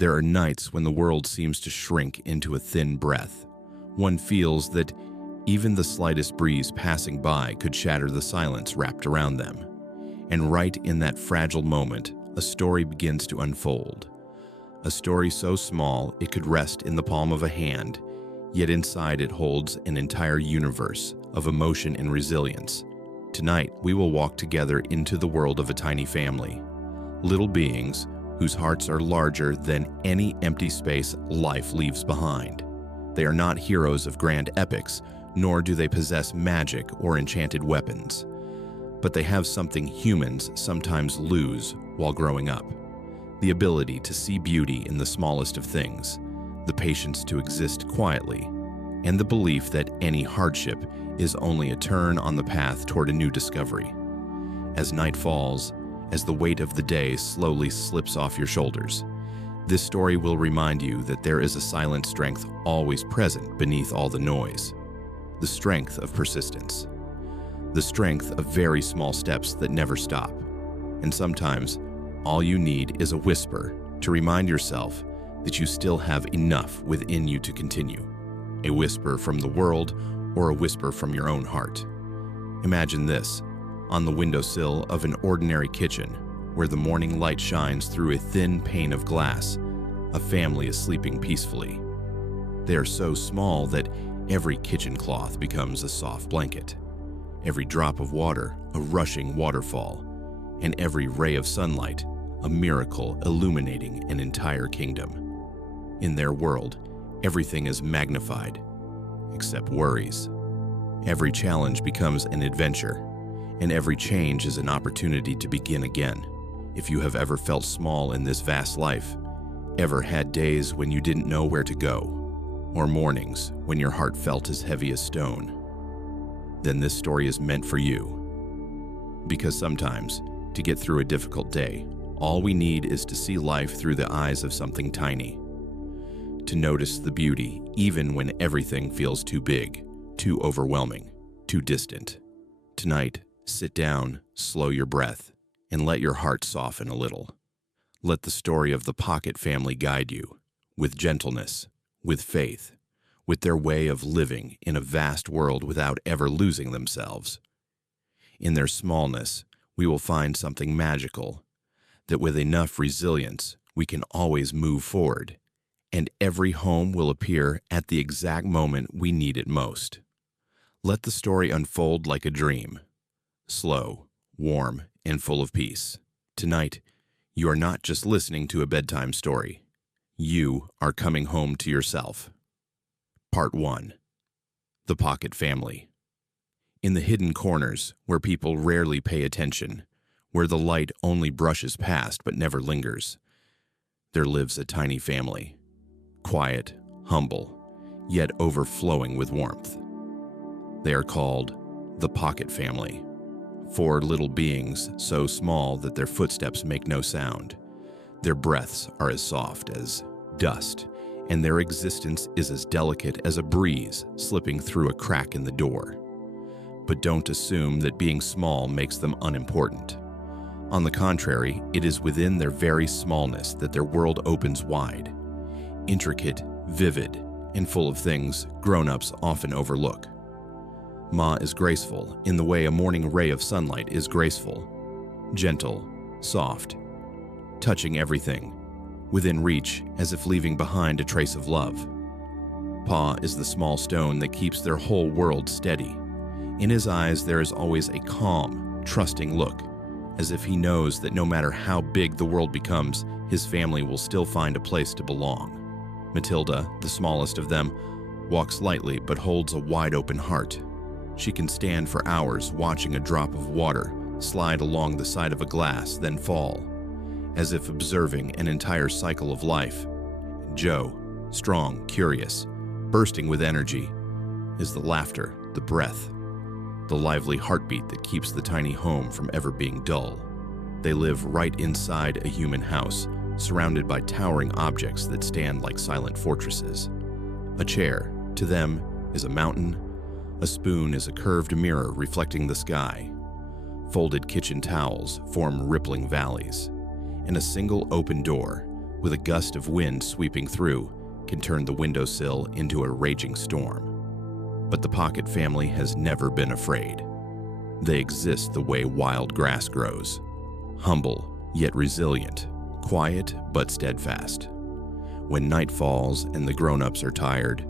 There are nights when the world seems to shrink into a thin breath. One feels that even the slightest breeze passing by could shatter the silence wrapped around them. And right in that fragile moment, a story begins to unfold. A story so small it could rest in the palm of a hand, yet inside it holds an entire universe of emotion and resilience. Tonight, we will walk together into the world of a tiny family. Little beings whose hearts are larger than any empty space life leaves behind. They are not heroes of grand epics, nor do they possess magic or enchanted weapons. But they have something humans sometimes lose while growing up: the ability to see beauty in the smallest of things, the patience to exist quietly, and the belief that any hardship is only a turn on the path toward a new discovery. As night falls, as the weight of the day slowly slips off your shoulders, this story will remind you that there is a silent strength always present beneath all the noise. The strength of persistence. The strength of very small steps that never stop. And sometimes, all you need is a whisper to remind yourself that you still have enough within you to continue. A whisper from the world or a whisper from your own heart. Imagine this: on the windowsill of an ordinary kitchen, where the morning light shines through a thin pane of glass, a family is sleeping peacefully. They are so small that every kitchen cloth becomes a soft blanket, every drop of water a rushing waterfall, and every ray of sunlight a miracle illuminating an entire kingdom. In their world, everything is magnified, except worries. Every challenge becomes an adventure, and every change is an opportunity to begin again. If you have ever felt small in this vast life, ever had days when you didn't know where to go, or mornings when your heart felt as heavy as stone, then this story is meant for you. Because sometimes, to get through a difficult day, all we need is to see life through the eyes of something tiny. To notice the beauty even when everything feels too big, too overwhelming, too distant. Tonight, sit down, slow your breath, and let your heart soften a little. Let the story of the Pocket family guide you, with gentleness, with faith, with their way of living in a vast world without ever losing themselves. In their smallness, we will find something magical, that with enough resilience, we can always move forward, and every home will appear at the exact moment we need it most. Let the story unfold like a dream. Slow, warm, and full of peace. Tonight, you are not just listening to a bedtime story. You are coming home to yourself. Part 1. The Pocket Family. In the hidden corners, where people rarely pay attention, where the light only brushes past but never lingers, there lives a tiny family. Quiet, humble, yet overflowing with warmth. They are called the Pocket Family. 4 little beings so small that their footsteps make no sound. Their breaths are as soft as dust, and their existence is as delicate as a breeze slipping through a crack in the door. But don't assume that being small makes them unimportant. On the contrary, it is within their very smallness that their world opens wide. Intricate, vivid, and full of things grown-ups often overlook. Ma is graceful in the way a morning ray of sunlight is graceful. Gentle, soft, touching everything, within reach as if leaving behind a trace of love. Pa is the small stone that keeps their whole world steady. In his eyes there is always a calm, trusting look, as if he knows that no matter how big the world becomes, his family will still find a place to belong. Matilda, the smallest of them, walks lightly but holds a wide-open heart. She can stand for hours watching a drop of water slide along the side of a glass, then fall, as if observing an entire cycle of life. Joe, strong, curious, bursting with energy, is the laughter, the breath, the lively heartbeat that keeps the tiny home from ever being dull. They live right inside a human house, surrounded by towering objects that stand like silent fortresses. A chair, to them, is a mountain. A spoon is a curved mirror reflecting the sky. Folded kitchen towels form rippling valleys. And a single open door, with a gust of wind sweeping through, can turn the windowsill into a raging storm. But the Pocket family has never been afraid. They exist the way wild grass grows, humble yet resilient, quiet but steadfast. When night falls and the grown-ups are tired,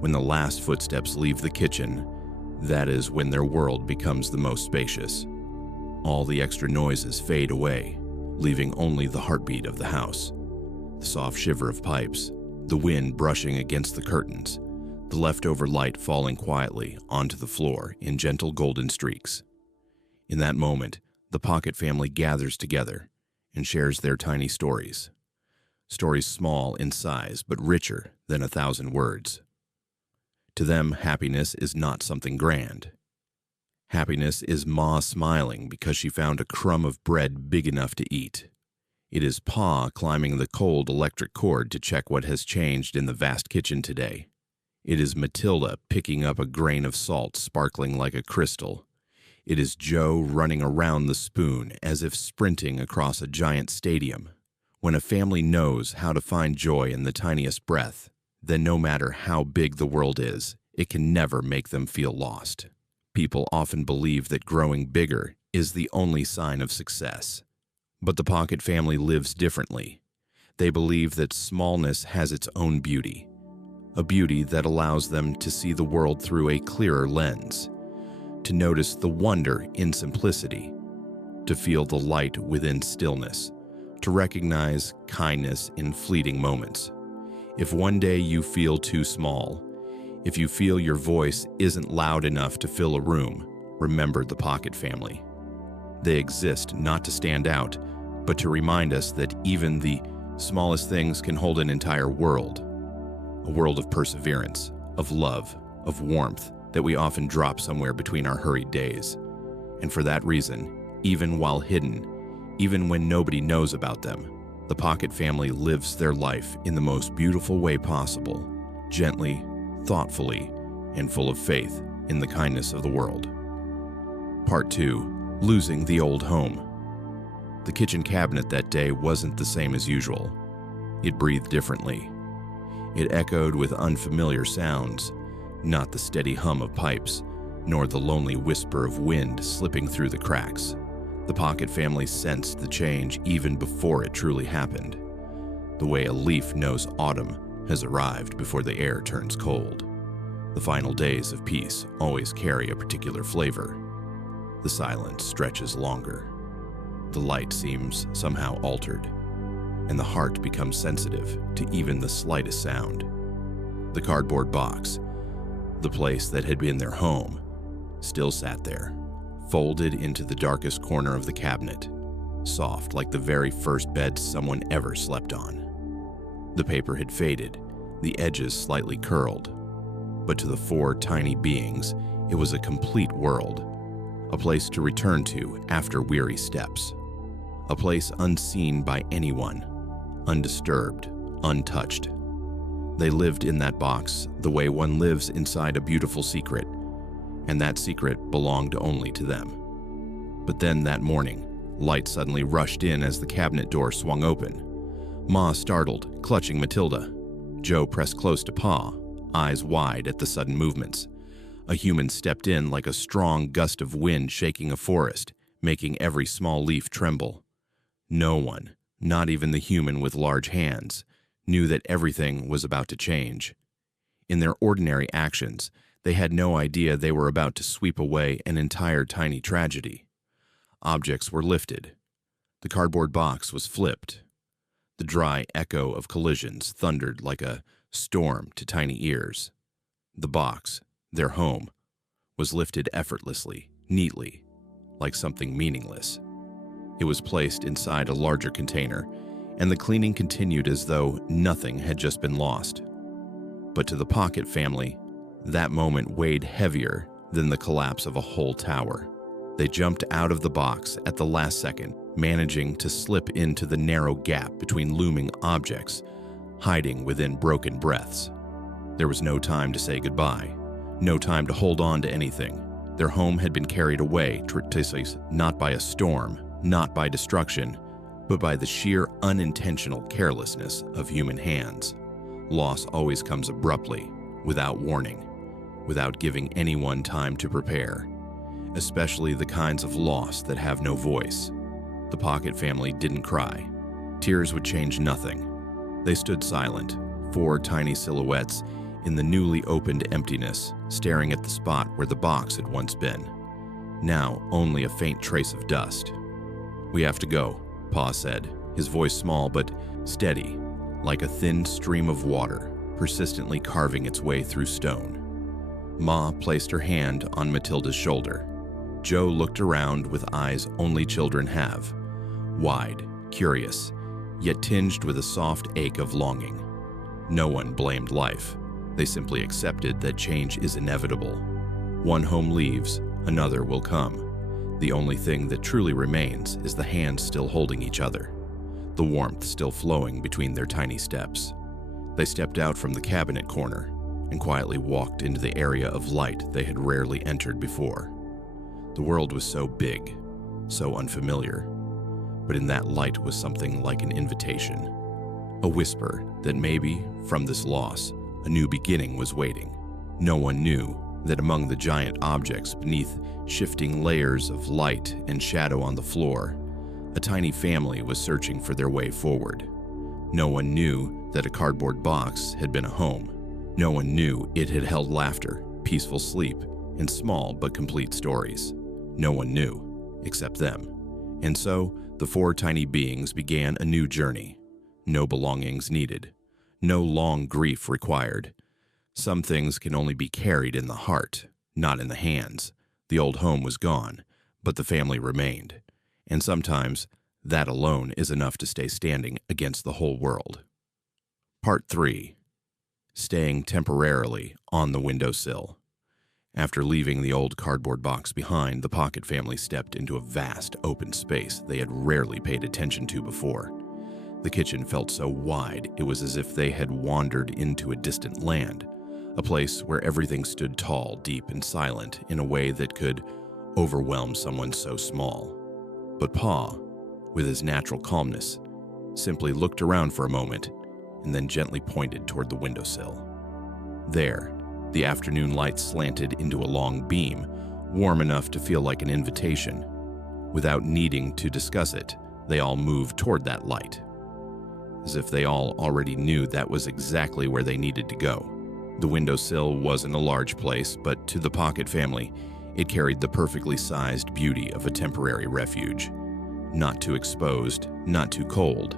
when the last footsteps leave the kitchen, that is when their world becomes the most spacious. All the extra noises fade away, leaving only the heartbeat of the house, the soft shiver of pipes, the wind brushing against the curtains, the leftover light falling quietly onto the floor in gentle golden streaks. In that moment, the Pocket family gathers together and shares their tiny stories. Stories small in size but richer than 1,000 words. To them, happiness is not something grand. Happiness is Ma smiling because she found a crumb of bread big enough to eat. It is Pa climbing the cold electric cord to check what has changed in the vast kitchen today. It is Matilda picking up a grain of salt sparkling like a crystal. It is Joe running around the spoon as if sprinting across a giant stadium. When a family knows how to find joy in the tiniest breath, then no matter how big the world is, it can never make them feel lost. People often believe that growing bigger is the only sign of success. But the Pocket family lives differently. They believe that smallness has its own beauty, a beauty that allows them to see the world through a clearer lens, to notice the wonder in simplicity, to feel the light within stillness, to recognize kindness in fleeting moments. If one day you feel too small, if you feel your voice isn't loud enough to fill a room, remember the Pocket family. They exist not to stand out, but to remind us that even the smallest things can hold an entire world. A world of perseverance, of love, of warmth that we often drop somewhere between our hurried days. And for that reason, even while hidden, even when nobody knows about them, the Pocket family lives their life in the most beautiful way possible, gently, thoughtfully, and full of faith in the kindness of the world. Part 2. Losing the old home. The kitchen cabinet that day wasn't the same as usual. It breathed differently. It echoed with unfamiliar sounds, not the steady hum of pipes, nor the lonely whisper of wind slipping through the cracks. The Pocket family sensed the change even before it truly happened, the way a leaf knows autumn has arrived before the air turns cold. The final days of peace always carry a particular flavor. The silence stretches longer. The light seems somehow altered, and the heart becomes sensitive to even the slightest sound. The cardboard box, the place that had been their home, still sat there, folded into the darkest corner of the cabinet, soft like the very first bed someone ever slept on. The paper had faded, the edges slightly curled, but to the 4 tiny beings, it was a complete world, a place to return to after weary steps, a place unseen by anyone, undisturbed, untouched. They lived in that box the way one lives inside a beautiful secret, and that secret belonged only to them. But then that morning, light suddenly rushed in as the cabinet door swung open. Ma startled, clutching Matilda. Joe pressed close to Pa, eyes wide at the sudden movements. A human stepped in like a strong gust of wind shaking a forest, making every small leaf tremble. No one, not even the human with large hands, knew that everything was about to change. In their ordinary actions, they had no idea they were about to sweep away an entire tiny tragedy. Objects were lifted. The cardboard box was flipped. The dry echo of collisions thundered like a storm to tiny ears. The box, their home, was lifted effortlessly, neatly, like something meaningless. It was placed inside a larger container, and the cleaning continued as though nothing had just been lost. But to the Pocket family, that moment weighed heavier than the collapse of a whole tower. They jumped out of the box at the last second, managing to slip into the narrow gap between looming objects, hiding within broken breaths. There was no time to say goodbye, no time to hold on to anything. Their home had been carried away, not by a storm, not by destruction, but by the sheer unintentional carelessness of human hands. Loss always comes abruptly, without warning, without giving anyone time to prepare, especially the kinds of loss that have no voice. The Pocket family didn't cry. Tears would change nothing. They stood silent, 4 tiny silhouettes in the newly opened emptiness, staring at the spot where the box had once been. Now only a faint trace of dust. "We have to go," Pa said, his voice small but steady, like a thin stream of water, persistently carving its way through stone. Ma placed her hand on Matilda's shoulder. Joe looked around with eyes only children have, wide, curious, yet tinged with a soft ache of longing. No one blamed life. They simply accepted that change is inevitable. One home leaves, another will come. The only thing that truly remains is the hands still holding each other, the warmth still flowing between their tiny steps. They stepped out from the cabinet corner and quietly walked into the area of light they had rarely entered before. The world was so big, so unfamiliar, but in that light was something like an invitation, a whisper that maybe, from this loss, a new beginning was waiting. No one knew that among the giant objects beneath shifting layers of light and shadow on the floor, a tiny family was searching for their way forward. No one knew that a cardboard box had been a home. No one knew it had held laughter, peaceful sleep, and small but complete stories. No one knew, except them. And so, the 4 tiny beings began a new journey. No belongings needed. No long grief required. Some things can only be carried in the heart, not in the hands. The old home was gone, but the family remained. And sometimes, that alone is enough to stay standing against the whole world. Part 3. Staying temporarily on the windowsill. After leaving the old cardboard box behind, the Pocket family stepped into a vast, open space they had rarely paid attention to before. The kitchen felt so wide, it was as if they had wandered into a distant land, a place where everything stood tall, deep, and silent in a way that could overwhelm someone so small. But Pa, with his natural calmness, simply looked around for a moment and then gently pointed toward the windowsill. There, the afternoon light slanted into a long beam, warm enough to feel like an invitation. Without needing to discuss it, they all moved toward that light, as if they all already knew that was exactly where they needed to go. The windowsill wasn't a large place, but to the Pocket family, it carried the perfectly sized beauty of a temporary refuge. Not too exposed, not too cold,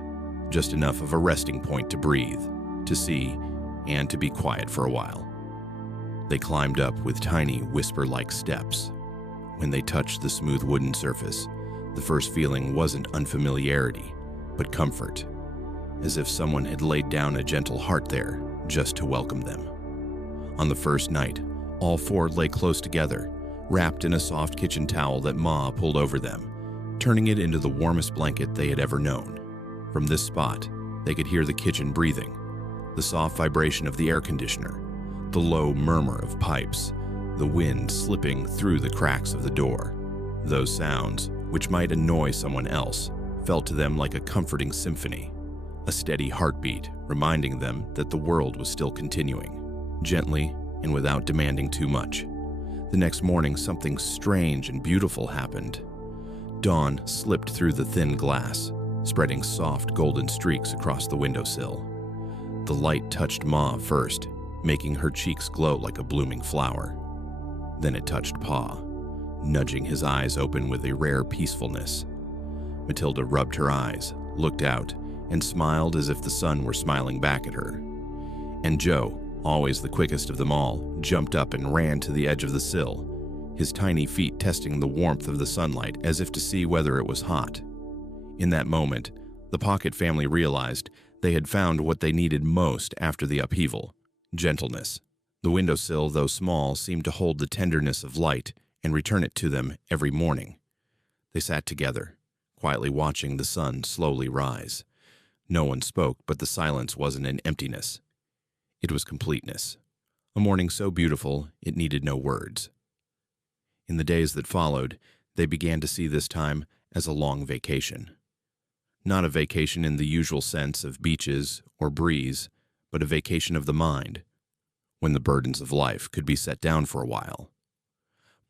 just enough of a resting point to breathe, to see, and to be quiet for a while. They climbed up with tiny, whisper-like steps. When they touched the smooth wooden surface, the first feeling wasn't unfamiliarity, but comfort, as if someone had laid down a gentle heart there just to welcome them. On the first night, all 4 lay close together, wrapped in a soft kitchen towel that Ma pulled over them, turning it into the warmest blanket they had ever known. From this spot, they could hear the kitchen breathing, the soft vibration of the air conditioner, the low murmur of pipes, the wind slipping through the cracks of the door. Those sounds, which might annoy someone else, felt to them like a comforting symphony, a steady heartbeat reminding them that the world was still continuing, gently and without demanding too much. The next morning, something strange and beautiful happened. Dawn slipped through the thin glass, spreading soft golden streaks across the windowsill. The light touched Ma first, making her cheeks glow like a blooming flower. Then it touched Pa, nudging his eyes open with a rare peacefulness. Matilda rubbed her eyes, looked out, and smiled as if the sun were smiling back at her. And Joe, always the quickest of them all, jumped up and ran to the edge of the sill, his tiny feet testing the warmth of the sunlight as if to see whether it was hot. In that moment, the Pocket family realized they had found what they needed most after the upheaval: gentleness. The windowsill, though small, seemed to hold the tenderness of light and return it to them every morning. They sat together, quietly watching the sun slowly rise. No one spoke, but the silence wasn't an emptiness. It was completeness. A morning so beautiful it needed no words. In the days that followed, they began to see this time as a long vacation. Not a vacation in the usual sense of beaches or breeze, but a vacation of the mind, when the burdens of life could be set down for a while.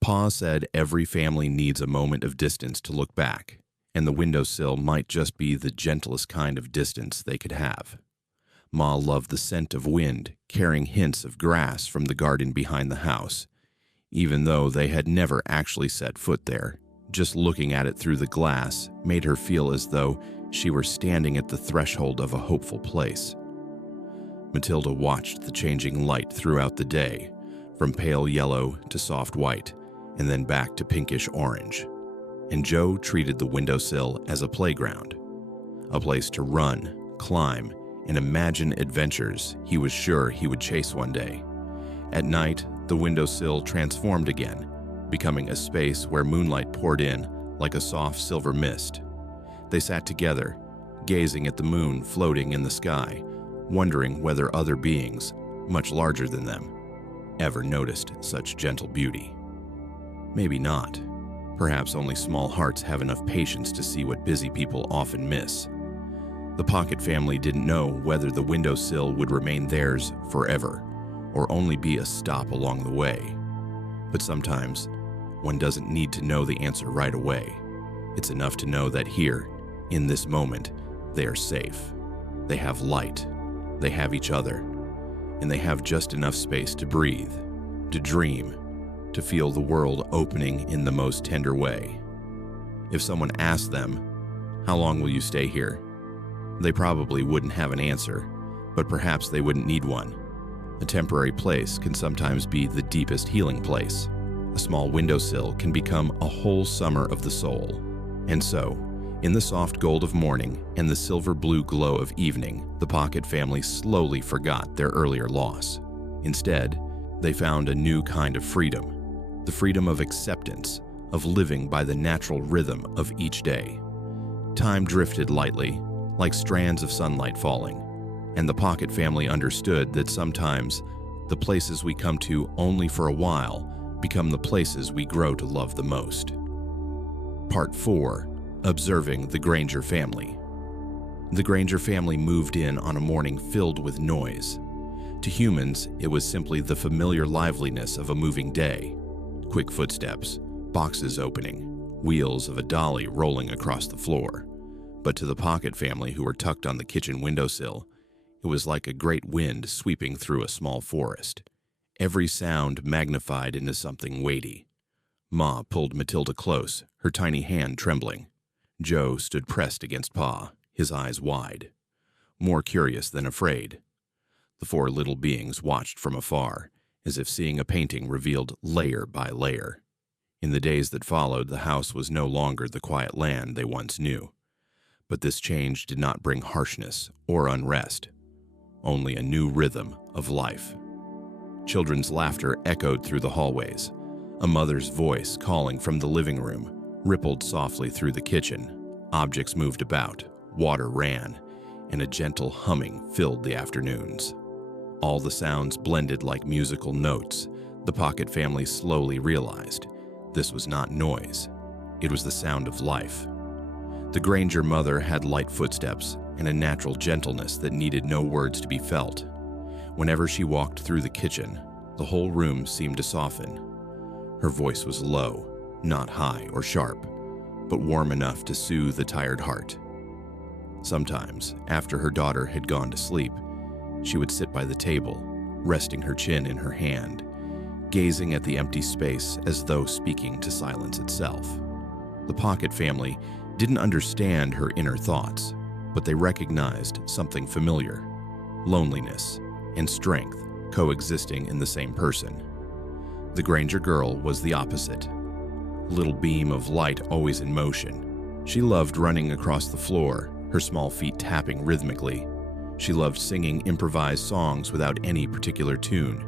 Pa said every family needs a moment of distance to look back, and the windowsill might just be the gentlest kind of distance they could have. Ma loved the scent of wind, carrying hints of grass from the garden behind the house. Even though they had never actually set foot there, just looking at it through the glass made her feel as though she were standing at the threshold of a hopeful place. Matilda watched the changing light throughout the day, from pale yellow to soft white, and then back to pinkish orange. And Joe treated the windowsill as a playground, a place to run, climb, and imagine adventures he was sure he would chase one day. At night, the windowsill transformed again, becoming a space where moonlight poured in like a soft silver mist. They sat together, gazing at the moon floating in the sky, wondering whether other beings, much larger than them, ever noticed such gentle beauty. Maybe not. Perhaps only small hearts have enough patience to see what busy people often miss. The Pocket family didn't know whether the windowsill would remain theirs forever, or only be a stop along the way. But sometimes, one doesn't need to know the answer right away. It's enough to know that here, in this moment, they are safe. They have light. They have each other. And they have just enough space to breathe, to dream, to feel the world opening in the most tender way. If someone asked them, "How long will you stay here?" they probably wouldn't have an answer, but perhaps they wouldn't need one. A temporary place can sometimes be the deepest healing place. A small windowsill can become a whole summer of the soul. And so, in the soft gold of morning and the silver blue glow of evening, the Pocket family slowly forgot their earlier loss. Instead, they found a new kind of freedom, the freedom of acceptance, of living by the natural rhythm of each day. Time drifted lightly, like strands of sunlight falling, and the Pocket family understood that sometimes the places we come to only for a while become the places we grow to love the most. Part 4. Observing the Granger family. The Granger family moved in on a morning filled with noise. To humans, it was simply the familiar liveliness of a moving day. Quick footsteps, boxes opening, wheels of a dolly rolling across the floor. But to the Pocket family who were tucked on the kitchen windowsill, it was like a great wind sweeping through a small forest. Every sound magnified into something weighty. Ma pulled Matilda close, her tiny hand trembling. Joe stood pressed against Pa, his eyes wide, more curious than afraid. The four little beings watched from afar, as if seeing a painting revealed layer by layer. In the days that followed, the house was no longer the quiet land they once knew. But this change did not bring harshness or unrest, only a new rhythm of life. Children's laughter echoed through the hallways. A mother's voice calling from the living room rippled softly through the kitchen. Objects moved about, water ran, and a gentle humming filled the afternoons. All the sounds blended like musical notes. The Pocket family slowly realized this was not noise. It was the sound of life. The Granger mother had light footsteps and a natural gentleness that needed no words to be felt. Whenever she walked through the kitchen, the whole room seemed to soften. Her voice was low, not high or sharp, but warm enough to soothe the tired heart. Sometimes, after her daughter had gone to sleep, she would sit by the table, resting her chin in her hand, gazing at the empty space as though speaking to silence itself. The Pocket family didn't understand her inner thoughts, but they recognized something familiar: loneliness and strength coexisting in the same person. The Granger girl was the opposite. A little beam of light always in motion. She loved running across the floor, her small feet tapping rhythmically. She loved singing improvised songs without any particular tune.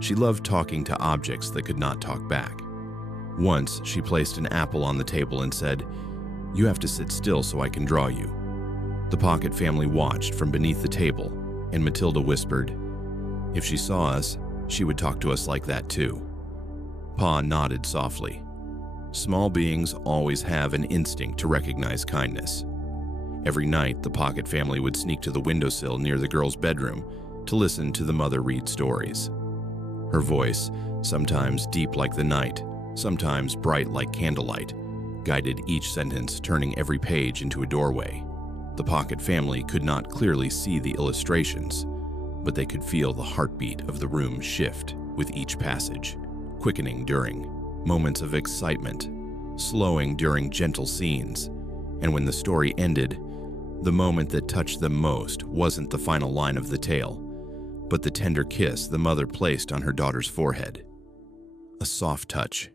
She loved talking to objects that could not talk back. Once, she placed an apple on the table and said, "You have to sit still so I can draw you." The Pocket family watched from beneath the table, and Matilda whispered, "If she saw us, she would talk to us like that too." Pa nodded softly. Small beings always have an instinct to recognize kindness. Every night, the Pocket family would sneak to the windowsill near the girl's bedroom to listen to the mother read stories. Her voice, sometimes deep like the night, sometimes bright like candlelight, guided each sentence, turning every page into a doorway. The Pocket family could not clearly see the illustrations, but they could feel the heartbeat of the room shift with each passage, quickening during moments of excitement, slowing during gentle scenes, and when the story ended, the moment that touched them most wasn't the final line of the tale, but the tender kiss the mother placed on her daughter's forehead. A soft touch,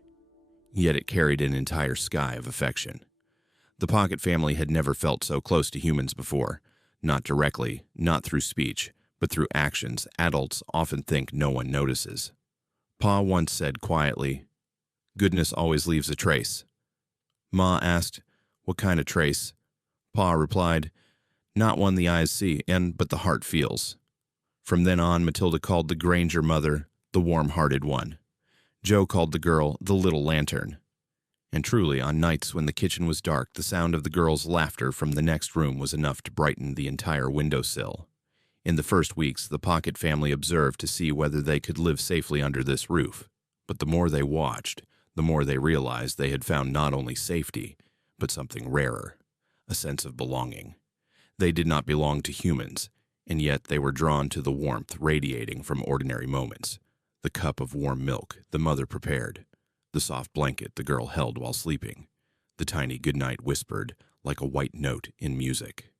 yet it carried an entire sky of affection. The Pocket family had never felt so close to humans before, not directly, not through speech, but through actions adults often think no one notices. Pa once said quietly, "Goodness always leaves a trace." Ma asked, "What kind of trace?" Pa replied, "Not one the eyes see, but the heart feels." From then on, Matilda called the Granger mother the warm-hearted one. Joe called the girl the little lantern. And truly, on nights when the kitchen was dark, the sound of the girl's laughter from the next room was enough to brighten the entire windowsill. In the first weeks, the Pocket family observed to see whether they could live safely under this roof. But the more they watched, the more they realized they had found not only safety, but something rarer, a sense of belonging. They did not belong to humans, and yet they were drawn to the warmth radiating from ordinary moments. The cup of warm milk the mother prepared, the soft blanket the girl held while sleeping, the tiny goodnight whispered like a white note in music.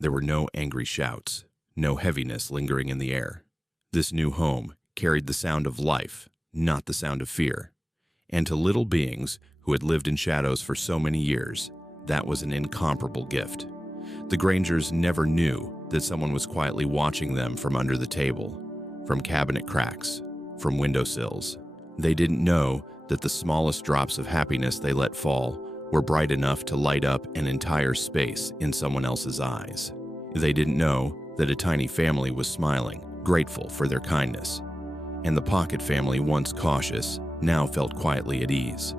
There were no angry shouts, no heaviness lingering in the air. This new home carried the sound of life, not the sound of fear. And to little beings who had lived in shadows for so many years, that was an incomparable gift. The Grangers never knew that someone was quietly watching them from under the table, from cabinet cracks, from windowsills. They didn't know that the smallest drops of happiness they let fall were bright enough to light up an entire space in someone else's eyes. They didn't know that a tiny family was smiling, grateful for their kindness. And the Pocket family, once cautious, now felt quietly at ease.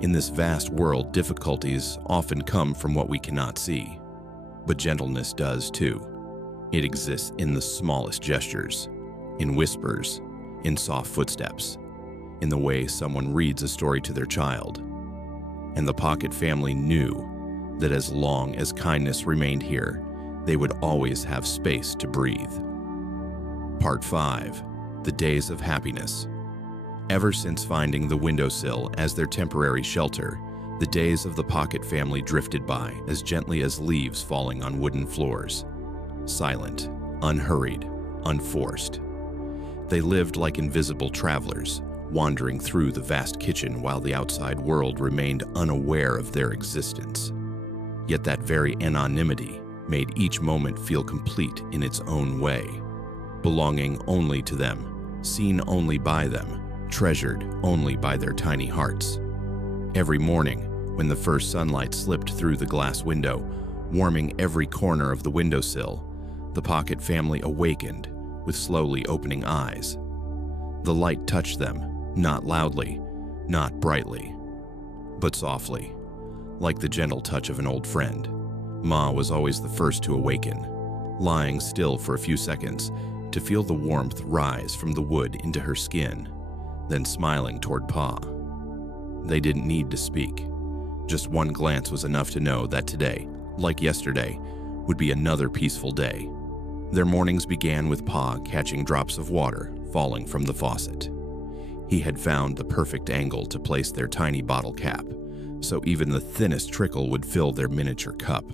In this vast world, difficulties often come from what we cannot see. But gentleness does too. It exists in the smallest gestures, in whispers, in soft footsteps, in the way someone reads a story to their child. And the Pocket family knew that as long as kindness remained here, they would always have space to breathe. Part 5. The Days of Happiness. Ever since finding the windowsill as their temporary shelter, the days of the Pocket family drifted by as gently as leaves falling on wooden floors. Silent, unhurried, unforced. They lived like invisible travelers, wandering through the vast kitchen while the outside world remained unaware of their existence. Yet that very anonymity made each moment feel complete in its own way, belonging only to them, seen only by them, treasured only by their tiny hearts. Every morning, when the first sunlight slipped through the glass window, warming every corner of the windowsill, the Pocket family awakened with slowly opening eyes. The light touched them, not loudly, not brightly, but softly, like the gentle touch of an old friend. Ma was always the first to awaken, lying still for a few seconds to feel the warmth rise from the wood into her skin, then smiling toward Pa. They didn't need to speak. Just one glance was enough to know that today, like yesterday, would be another peaceful day. Their mornings began with Pa catching drops of water falling from the faucet. He had found the perfect angle to place their tiny bottle cap, so even the thinnest trickle would fill their miniature cup.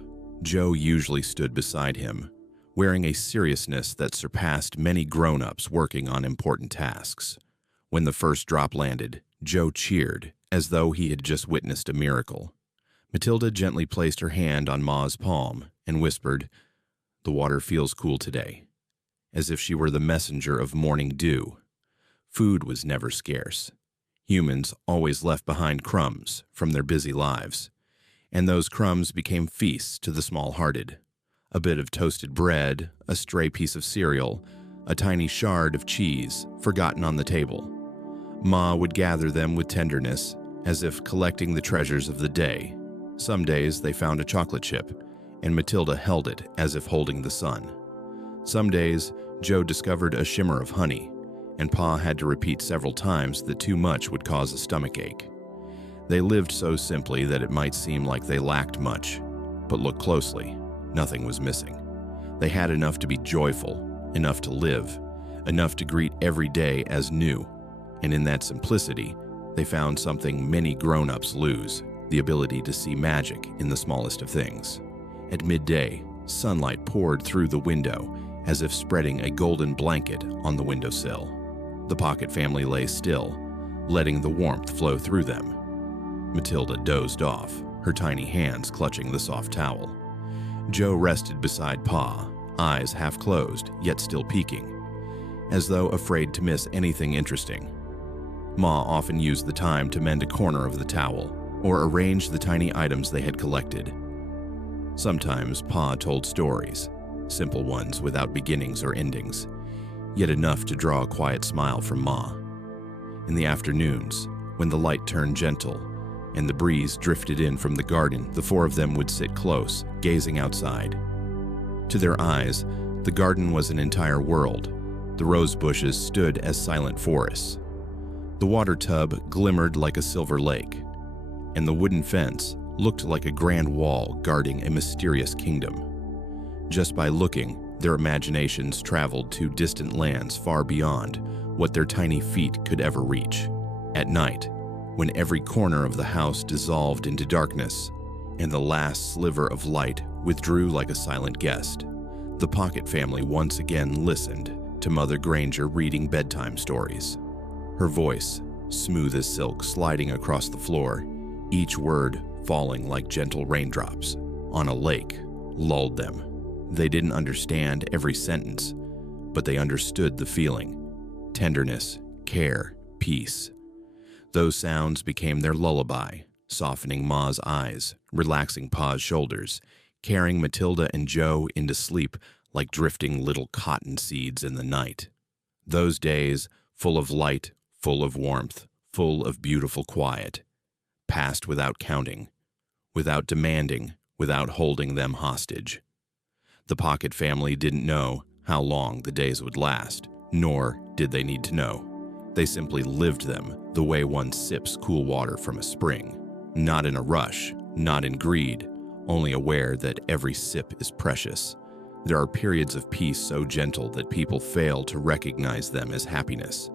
Joe usually stood beside him, wearing a seriousness that surpassed many grown-ups working on important tasks. When the first drop landed, Joe cheered as though he had just witnessed a miracle. Matilda gently placed her hand on Ma's palm and whispered, "The water feels cool today," as if she were the messenger of morning dew. Food was never scarce. Humans always left behind crumbs from their busy lives, and those crumbs became feasts to the small-hearted. A bit of toasted bread, a stray piece of cereal, a tiny shard of cheese forgotten on the table. Ma would gather them with tenderness, as if collecting the treasures of the day. Some days they found a chocolate chip, and Matilda held it as if holding the sun. Some days, Joe discovered a shimmer of honey, and Pa had to repeat several times that too much would cause a stomachache. They lived so simply that it might seem like they lacked much, but look closely, nothing was missing. They had enough to be joyful, enough to live, enough to greet every day as new, and in that simplicity, they found something many grown-ups lose, the ability to see magic in the smallest of things. At midday, sunlight poured through the window as if spreading a golden blanket on the windowsill. The Pocket family lay still, letting the warmth flow through them. Matilda dozed off, her tiny hands clutching the soft towel. Joe rested beside Pa, eyes half closed, yet still peeking, as though afraid to miss anything interesting. Ma often used the time to mend a corner of the towel or arrange the tiny items they had collected. Sometimes Pa told stories, simple ones without beginnings or endings, yet enough to draw a quiet smile from Ma. In the afternoons, when the light turned gentle and the breeze drifted in from the garden, the four of them would sit close, gazing outside. To their eyes, the garden was an entire world. The rose bushes stood as silent forests. The water tub glimmered like a silver lake, and the wooden fence looked like a grand wall guarding a mysterious kingdom. Just by looking, their imaginations traveled to distant lands far beyond what their tiny feet could ever reach. At night, when every corner of the house dissolved into darkness and the last sliver of light withdrew like a silent guest, the Pocket family once again listened to Mother Granger reading bedtime stories. Her voice, smooth as silk, sliding across the floor, each word falling like gentle raindrops on a lake, lulled them. They didn't understand every sentence, but they understood the feeling: tenderness, care, peace. Those sounds became their lullaby, softening Ma's eyes, relaxing Pa's shoulders, carrying Matilda and Joe into sleep like drifting little cotton seeds in the night. Those days, full of light, full of warmth, full of beautiful quiet, passed without counting, without demanding, without holding them hostage. The Pocket family didn't know how long the days would last, nor did they need to know. They simply lived them the way one sips cool water from a spring, not in a rush, not in greed, only aware that every sip is precious. There are periods of peace so gentle that people fail to recognize them as happiness.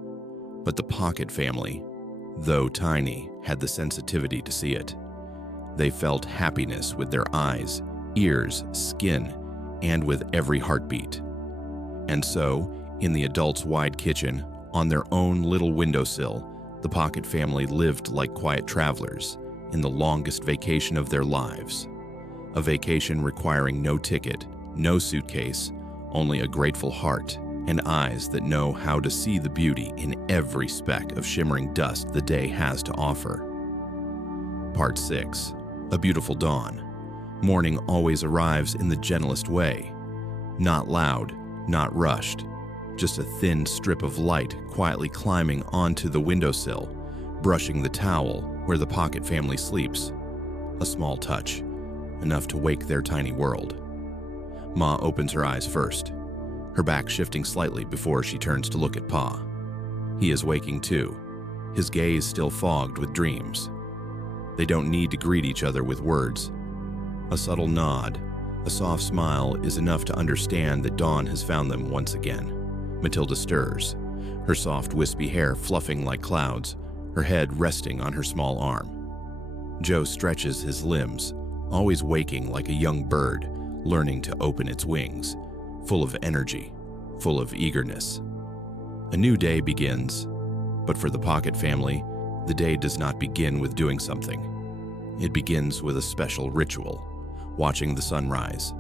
But the Pocket family, though tiny, had the sensitivity to see it. They felt happiness with their eyes, ears, skin, and with every heartbeat. And so, in the adults' wide kitchen, on their own little windowsill, the Pocket family lived like quiet travelers in the longest vacation of their lives. A vacation requiring no ticket, no suitcase, only a grateful heart and eyes that know how to see the beauty in every speck of shimmering dust the day has to offer. Part 6. A Beautiful Dawn. Morning always arrives in the gentlest way. Not loud, not rushed, just a thin strip of light quietly climbing onto the windowsill, brushing the towel where the Pocket family sleeps. A small touch, enough to wake their tiny world. Ma opens her eyes first, her back shifting slightly before she turns to look at Pa. He is waking too, his gaze still fogged with dreams. They don't need to greet each other with words. A subtle nod, a soft smile is enough to understand that dawn has found them once again. Matilda stirs, her soft wispy hair fluffing like clouds, her head resting on her small arm. Joe stretches his limbs, always waking like a young bird, learning to open its wings, full of energy, full of eagerness. A new day begins, but for the Pocket family, the day does not begin with doing something. It begins with a special ritual, watching the sunrise.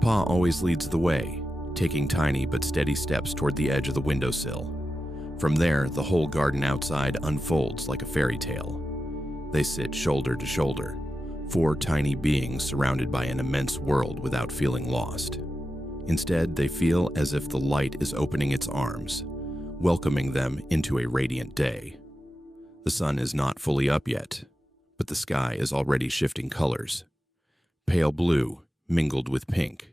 Pa always leads the way, taking tiny but steady steps toward the edge of the windowsill. From there, the whole garden outside unfolds like a fairy tale. They sit shoulder to shoulder, four tiny beings surrounded by an immense world without feeling lost. Instead, they feel as if the light is opening its arms, welcoming them into a radiant day. The sun is not fully up yet, but the sky is already shifting colors. Pale blue, mingled with pink,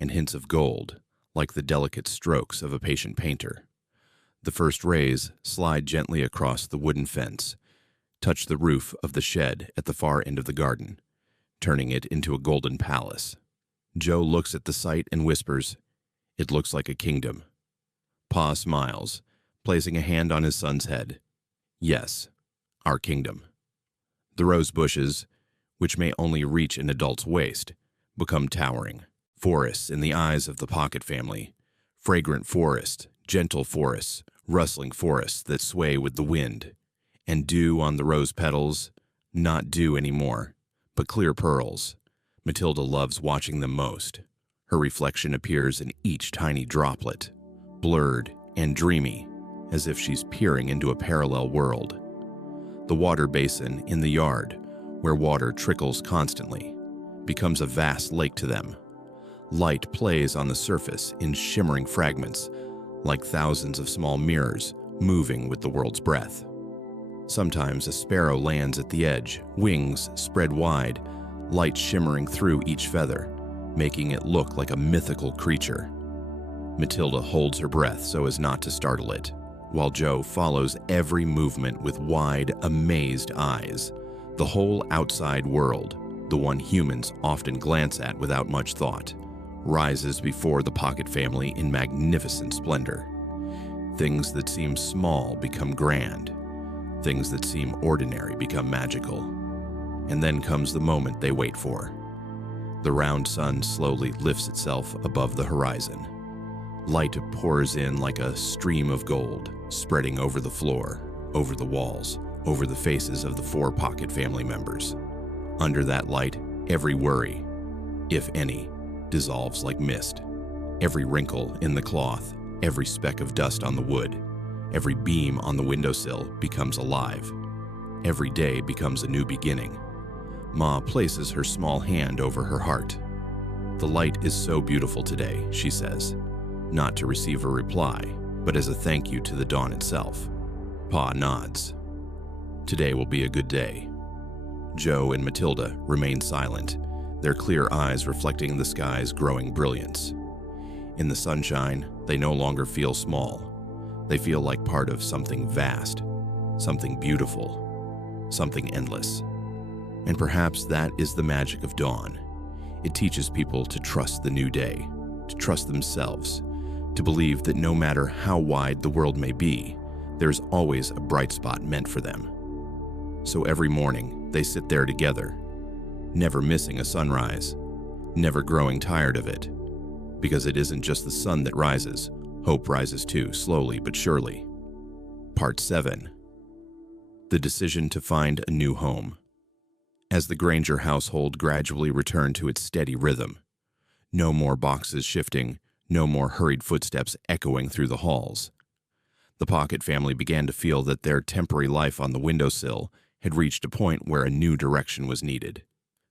and hints of gold, like the delicate strokes of a patient painter. The first rays slide gently across the wooden fence, touch the roof of the shed at the far end of the garden, turning it into a golden palace. Joe looks at the sight and whispers, "It looks like a kingdom." Pa smiles, placing a hand on his son's head. "Yes, our kingdom." The rose bushes, which may only reach an adult's waist, become towering. Forests in the eyes of the Pocket family. Fragrant forests, gentle forests, rustling forests that sway with the wind. And dew on the rose petals, not dew anymore, but clear pearls. Matilda loves watching them most. Her reflection appears in each tiny droplet, blurred and dreamy, as if she's peering into a parallel world. The water basin in the yard, where water trickles constantly, becomes a vast lake to them. Light plays on the surface in shimmering fragments, like thousands of small mirrors moving with the world's breath. Sometimes a sparrow lands at the edge, wings spread wide, light shimmering through each feather, making it look like a mythical creature. Matilda holds her breath so as not to startle it, while Joe follows every movement with wide, amazed eyes. The whole outside world, the one humans often glance at without much thought, rises before the Pocket family in magnificent splendor. Things that seem small become grand. Things that seem ordinary become magical. And then comes the moment they wait for. The round sun slowly lifts itself above the horizon. Light pours in like a stream of gold, spreading over the floor, over the walls, over the faces of the 4 Pocket family members. Under that light, every worry, if any, dissolves like mist. Every wrinkle in the cloth, every speck of dust on the wood, every beam on the windowsill becomes alive. Every day becomes a new beginning. Ma places her small hand over her heart. "The light is so beautiful today," she says, not to receive a reply, but as a thank you to the dawn itself. Pa nods. Today will be a good day. Joe and Matilda remain silent, their clear eyes reflecting the sky's growing brilliance. In the sunshine, they no longer feel small. They feel like part of something vast, something beautiful, something endless. And perhaps that is the magic of dawn. It teaches people to trust the new day, to trust themselves, to believe that no matter how wide the world may be, there's always a bright spot meant for them. So every morning, they sit there together, never missing a sunrise, never growing tired of it. Because it isn't just the sun that rises, hope rises too, slowly but surely. Part 7. The decision to find a new home. As the Granger household gradually returned to its steady rhythm, no more boxes shifting, no more hurried footsteps echoing through the halls. The Pocket family began to feel that their temporary life on the windowsill had reached a point where a new direction was needed.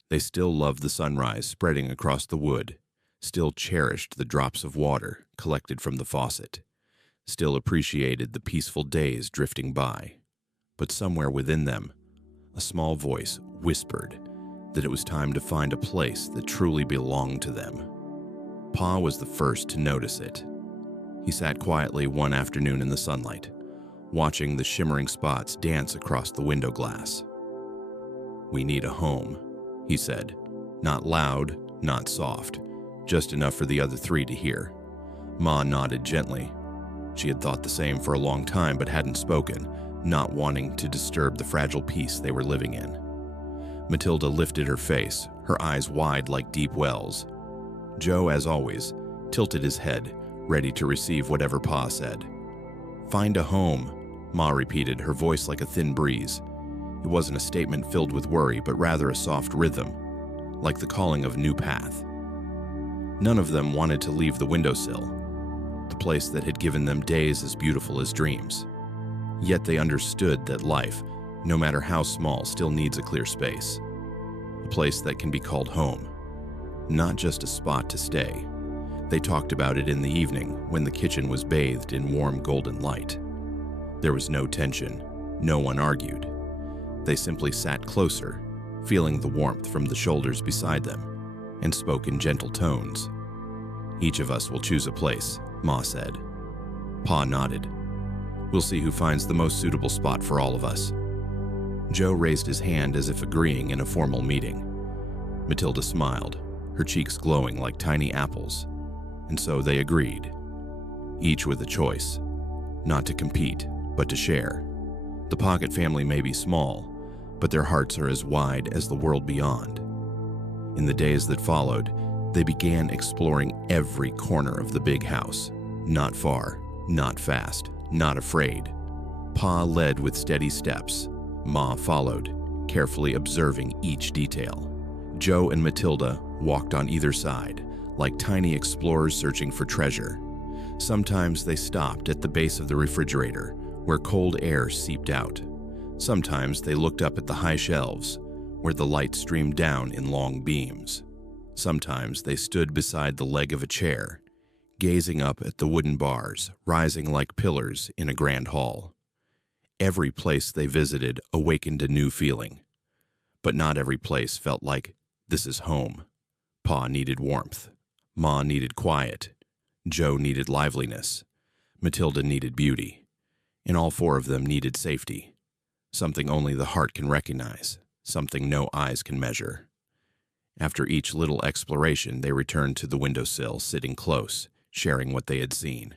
They still loved the sunrise spreading across the wood, still cherished the drops of water collected from the faucet, still appreciated the peaceful days drifting by. But somewhere within them, a small voice whispered that it was time to find a place that truly belonged to them. Pa was the first to notice it. He sat quietly one afternoon in the sunlight, watching the shimmering spots dance across the window glass. "We need a home," he said, not loud, not soft, just enough for the other 3 to hear. Ma nodded gently. She had thought the same for a long time but hadn't spoken, not wanting to disturb the fragile peace they were living in. Matilda lifted her face, her eyes wide like deep wells. Joe, as always, tilted his head, ready to receive whatever Pa said. "Find a home," Ma repeated, her voice like a thin breeze. It wasn't a statement filled with worry, but rather a soft rhythm, like the calling of a new path. None of them wanted to leave the windowsill, the place that had given them days as beautiful as dreams. Yet they understood that life, no matter how small, still needs a clear space. A place that can be called home, not just a spot to stay. They talked about it in the evening when the kitchen was bathed in warm golden light. There was no tension, no one argued. They simply sat closer, feeling the warmth from the shoulders beside them, and spoke in gentle tones. "Each of us will choose a place," Ma said. Pa nodded. "We'll see who finds the most suitable spot for all of us." Joe raised his hand as if agreeing in a formal meeting. Matilda smiled, her cheeks glowing like tiny apples, and so they agreed, each with a choice, not to compete, but to share. The Pocket family may be small, but their hearts are as wide as the world beyond. In the days that followed, they began exploring every corner of the big house. Not far, not fast, not afraid. Pa led with steady steps. Ma followed, carefully observing each detail. Joe and Matilda walked on either side, like tiny explorers searching for treasure. Sometimes they stopped at the base of the refrigerator, where cold air seeped out. Sometimes they looked up at the high shelves, where the light streamed down in long beams. Sometimes they stood beside the leg of a chair, gazing up at the wooden bars rising like pillars in a grand hall. Every place they visited awakened a new feeling. But not every place felt like, "This is home." Pa needed warmth. Ma needed quiet. Joe needed liveliness. Matilda needed beauty. And all four of them needed safety. Something only the heart can recognize. Something no eyes can measure. After each little exploration, they returned to the windowsill, sitting close, sharing what they had seen.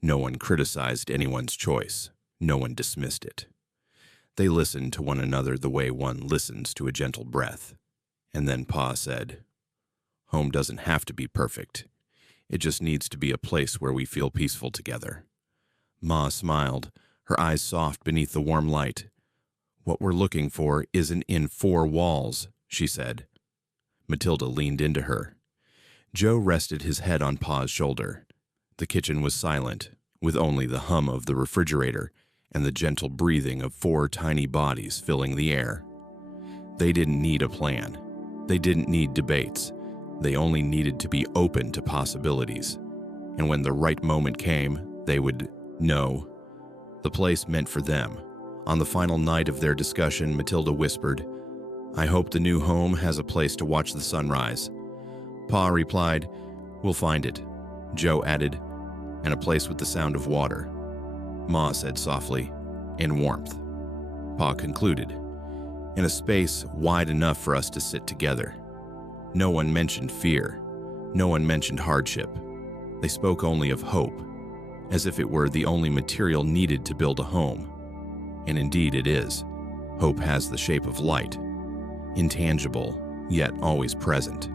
No one criticized anyone's choice. No one dismissed it. They listened to one another the way one listens to a gentle breath. And then Pa said, "Home doesn't have to be perfect. It just needs to be a place where we feel peaceful together." Ma smiled, her eyes soft beneath the warm light. "What we're looking for isn't in four walls," she said. Matilda leaned into her. Joe rested his head on Pa's shoulder. The kitchen was silent, with only the hum of the refrigerator and the gentle breathing of four tiny bodies filling the air. They didn't need a plan. They didn't need debates. They only needed to be open to possibilities. And when the right moment came, they would know. The place meant for them. On the final night of their discussion, Matilda whispered, "I hope the new home has a place to watch the sunrise." Pa replied, "We'll find it." Joe added, "And a place with the sound of water." Ma said softly, "And warmth." Pa concluded, "In a space wide enough for us to sit together." No one mentioned fear. No one mentioned hardship. They spoke only of hope, as if it were the only material needed to build a home. And indeed it is. Hope has the shape of light, intangible, yet always present.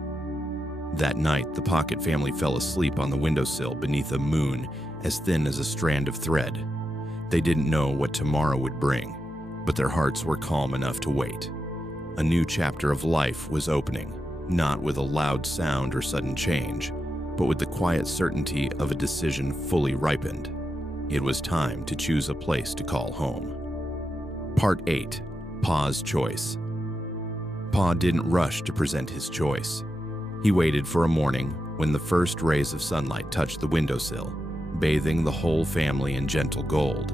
That night, the Pocket family fell asleep on the windowsill beneath a moon as thin as a strand of thread. They didn't know what tomorrow would bring, but their hearts were calm enough to wait. A new chapter of life was opening, not with a loud sound or sudden change, but with the quiet certainty of a decision fully ripened. It was time to choose a place to call home. Part 8. Pa's Choice. Pa didn't rush to present his choice. He waited for a morning when the first rays of sunlight touched the windowsill, bathing the whole family in gentle gold.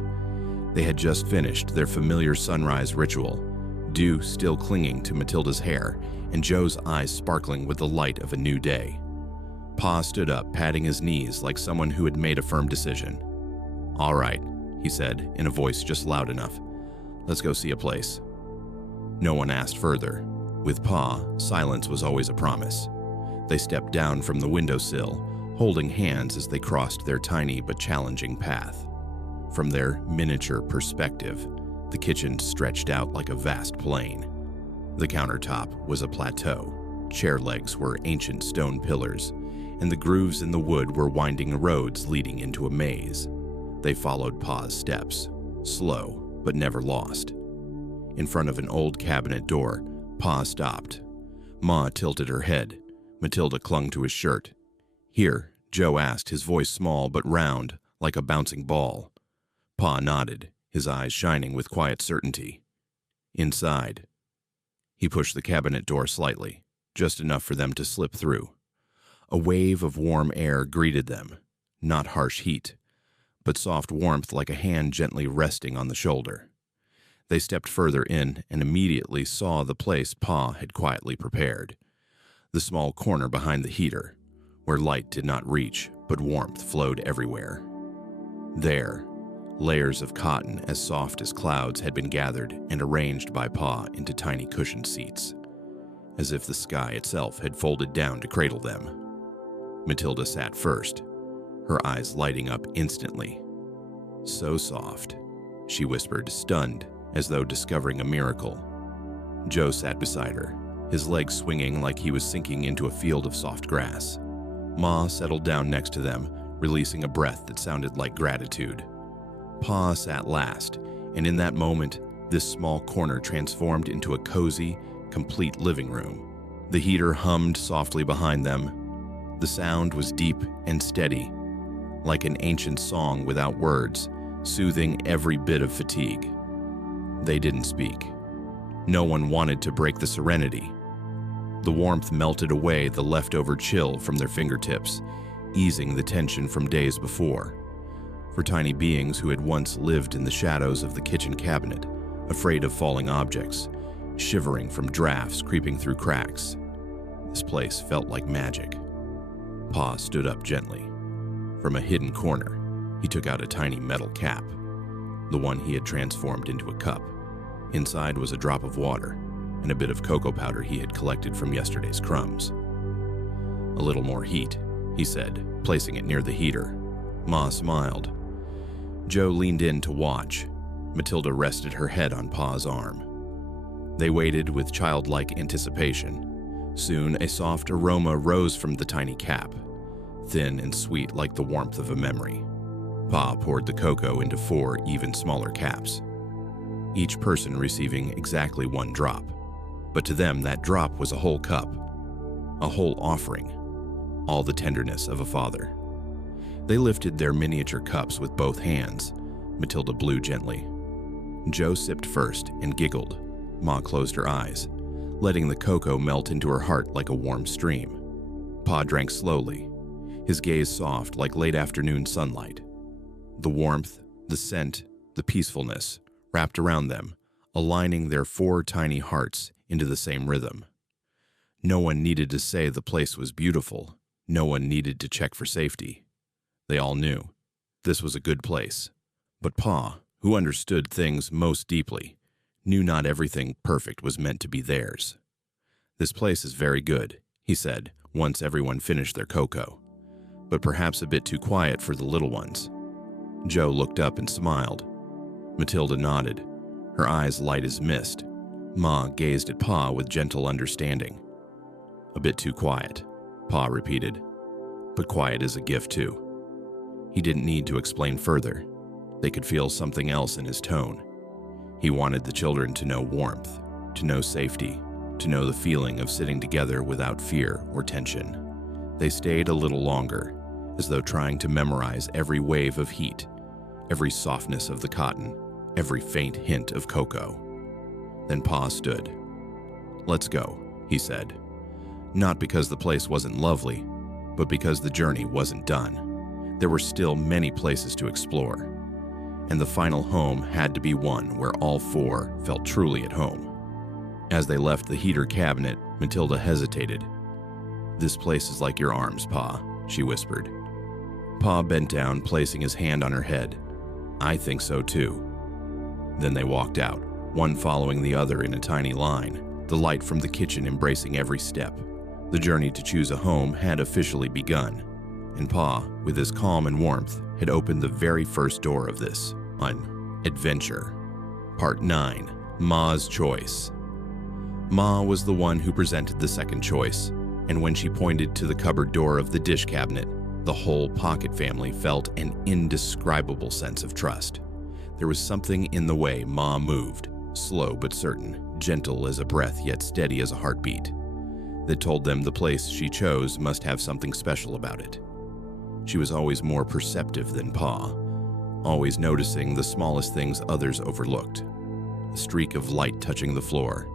They had just finished their familiar sunrise ritual, dew still clinging to Matilda's hair and Joe's eyes sparkling with the light of a new day. Pa stood up, patting his knees like someone who had made a firm decision. "All right," he said in a voice just loud enough. "Let's go see a place." No one asked further. With Pa, silence was always a promise. They stepped down from the windowsill, holding hands as they crossed their tiny but challenging path. From their miniature perspective, the kitchen stretched out like a vast plain. The countertop was a plateau, chair legs were ancient stone pillars, and the grooves in the wood were winding roads leading into a maze. They followed Pa's steps, slow but never lost. In front of an old cabinet door, Pa stopped. Ma tilted her head. Matilda clung to his shirt. "Here," Joe asked, his voice small but round, like a bouncing ball. Pa nodded, his eyes shining with quiet certainty. "Inside." He pushed the cabinet door slightly, just enough for them to slip through. A wave of warm air greeted them, not harsh heat, but soft warmth like a hand gently resting on the shoulder. They stepped further in and immediately saw the place Pa had quietly prepared. the small corner behind the heater, where light did not reach but warmth flowed everywhere. There, layers of cotton as soft as clouds had been gathered and arranged by Pa into tiny cushioned seats, as if the sky itself had folded down to cradle them. Matilda sat first, her eyes lighting up instantly. "So soft," she whispered, stunned, as though discovering a miracle. Joe sat beside her, his legs swinging like he was sinking into a field of soft grass. Ma settled down next to them, releasing a breath that sounded like gratitude. Pa sat last, and in that moment, this small corner transformed into a cozy, complete living room. The heater hummed softly behind them. The sound was deep and steady, like an ancient song without words, soothing every bit of fatigue. They didn't speak. No one wanted to break the serenity. The warmth melted away the leftover chill from their fingertips, easing the tension from days before. For tiny beings who had once lived in the shadows of the kitchen cabinet, afraid of falling objects, shivering from drafts creeping through cracks, this place felt like magic. Pa stood up gently. From a hidden corner, he took out a tiny metal cap, the one he had transformed into a cup. Inside was a drop of water and a bit of cocoa powder he had collected from yesterday's crumbs. "A little more heat," he said, placing it near the heater. Ma smiled. Joe leaned in to watch. Matilda rested her head on Pa's arm. They waited with childlike anticipation. Soon, a soft aroma rose from the tiny cap, thin and sweet like the warmth of a memory. Pa poured the cocoa into 4 even smaller caps, each person receiving exactly 1 drop. But to them, that drop was a whole cup, a whole offering, all the tenderness of a father. They lifted their miniature cups with both hands. Matilda blew gently. Joe sipped first and giggled. Ma closed her eyes, letting the cocoa melt into her heart like a warm stream. Pa drank slowly, his gaze soft like late afternoon sunlight. The warmth, the scent, the peacefulness wrapped around them, aligning their 4 tiny hearts into the same rhythm. No one needed to say the place was beautiful. No one needed to check for safety. They all knew this was a good place. But Pa, who understood things most deeply, knew not everything perfect was meant to be theirs. "This place is very good," he said, once everyone finished their cocoa, "but perhaps a bit too quiet for the little ones." Joe looked up and smiled. Matilda nodded, her eyes light as mist. Ma gazed at Pa with gentle understanding. "A bit too quiet," Pa repeated. "But quiet is a gift too." He didn't need to explain further. They could feel something else in his tone. He wanted the children to know warmth, to know safety, to know the feeling of sitting together without fear or tension. They stayed a little longer, as though trying to memorize every wave of heat, every softness of the cotton, every faint hint of cocoa. Then Pa stood. "Let's go," he said. Not because the place wasn't lovely, but because the journey wasn't done. There were still many places to explore, and the final home had to be one where all 4 felt truly at home. As they left the heater cabinet, Matilda hesitated. "This place is like your arms, Pa," she whispered. Pa bent down, placing his hand on her head. "I think so too." Then they walked out, one following the other in a tiny line, the light from the kitchen embracing every step. The journey to choose a home had officially begun, and Pa, with his calm and warmth, had opened the very first door of this adventure. Part 9. Ma's Choice. Ma was the one who presented the second choice, and when she pointed to the cupboard door of the dish cabinet, the whole Pocket family felt an indescribable sense of trust. There was something in the way Ma moved, slow but certain, gentle as a breath yet steady as a heartbeat, that told them the place she chose must have something special about it. She was always more perceptive than Pa, always noticing the smallest things others overlooked. A streak of light touching the floor,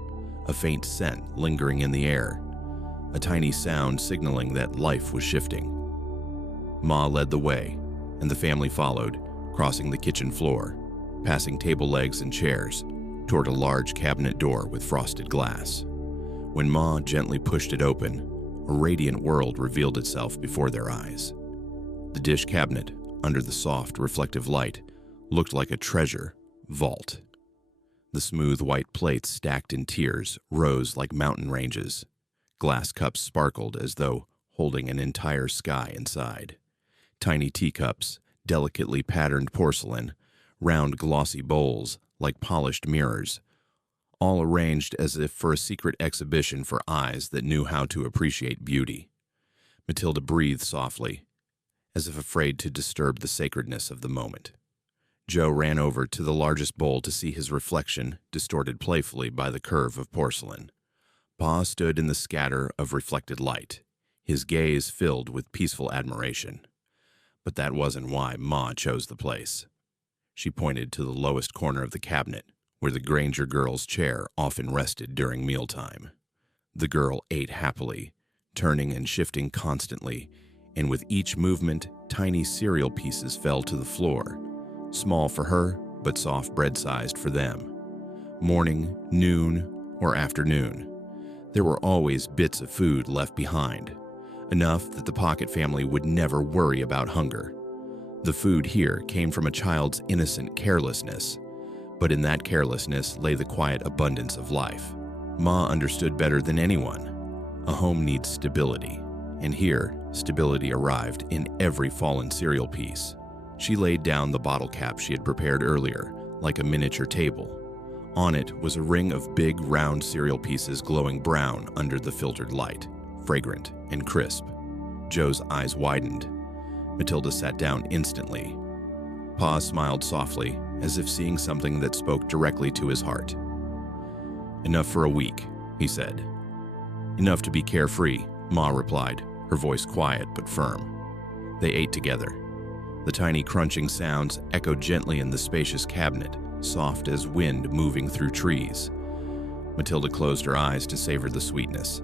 a faint scent lingering in the air, a tiny sound signaling that life was shifting. Ma led the way, and the family followed, crossing the kitchen floor, passing table legs and chairs, toward a large cabinet door with frosted glass. When Ma gently pushed it open, A radiant world revealed itself before their eyes. The dish cabinet, under the soft, reflective light, looked like a treasure vault. The smooth white plates stacked in tiers rose like mountain ranges. Glass cups sparkled as though holding an entire sky inside. Tiny teacups, delicately patterned porcelain, round glossy bowls like polished mirrors, all arranged as if for a secret exhibition for eyes that knew how to appreciate beauty. Matilda breathed softly, as if afraid to disturb the sacredness of the moment. Joe ran over to the largest bowl to see his reflection distorted playfully by the curve of porcelain. Pa stood in the scatter of reflected light, his gaze filled with peaceful admiration. But that wasn't why Ma chose the place. She pointed to the lowest corner of the cabinet, where the Granger girl's chair often rested during mealtime. The girl ate happily, turning and shifting constantly, and with each movement, tiny cereal pieces fell to the floor, small for her, but soft bread-sized for them. Morning, noon, or afternoon, there were always bits of food left behind, enough that the Pocket family would never worry about hunger. The food here came from a child's innocent carelessness, but in that carelessness lay the quiet abundance of life. Ma understood better than anyone. A home needs stability, and here, stability arrived in every fallen cereal piece. She laid down the bottle cap she had prepared earlier, like a miniature table. On it was a ring of big, round cereal pieces glowing brown under the filtered light, fragrant and crisp. Joe's eyes widened. Matilda sat down instantly. Pa smiled softly, as if seeing something that spoke directly to his heart. "Enough for a week," he said. "Enough to be carefree," Ma replied, her voice quiet but firm. They ate together. The tiny crunching sounds echoed gently in the spacious cabinet, soft as wind moving through trees. Matilda closed her eyes to savor the sweetness.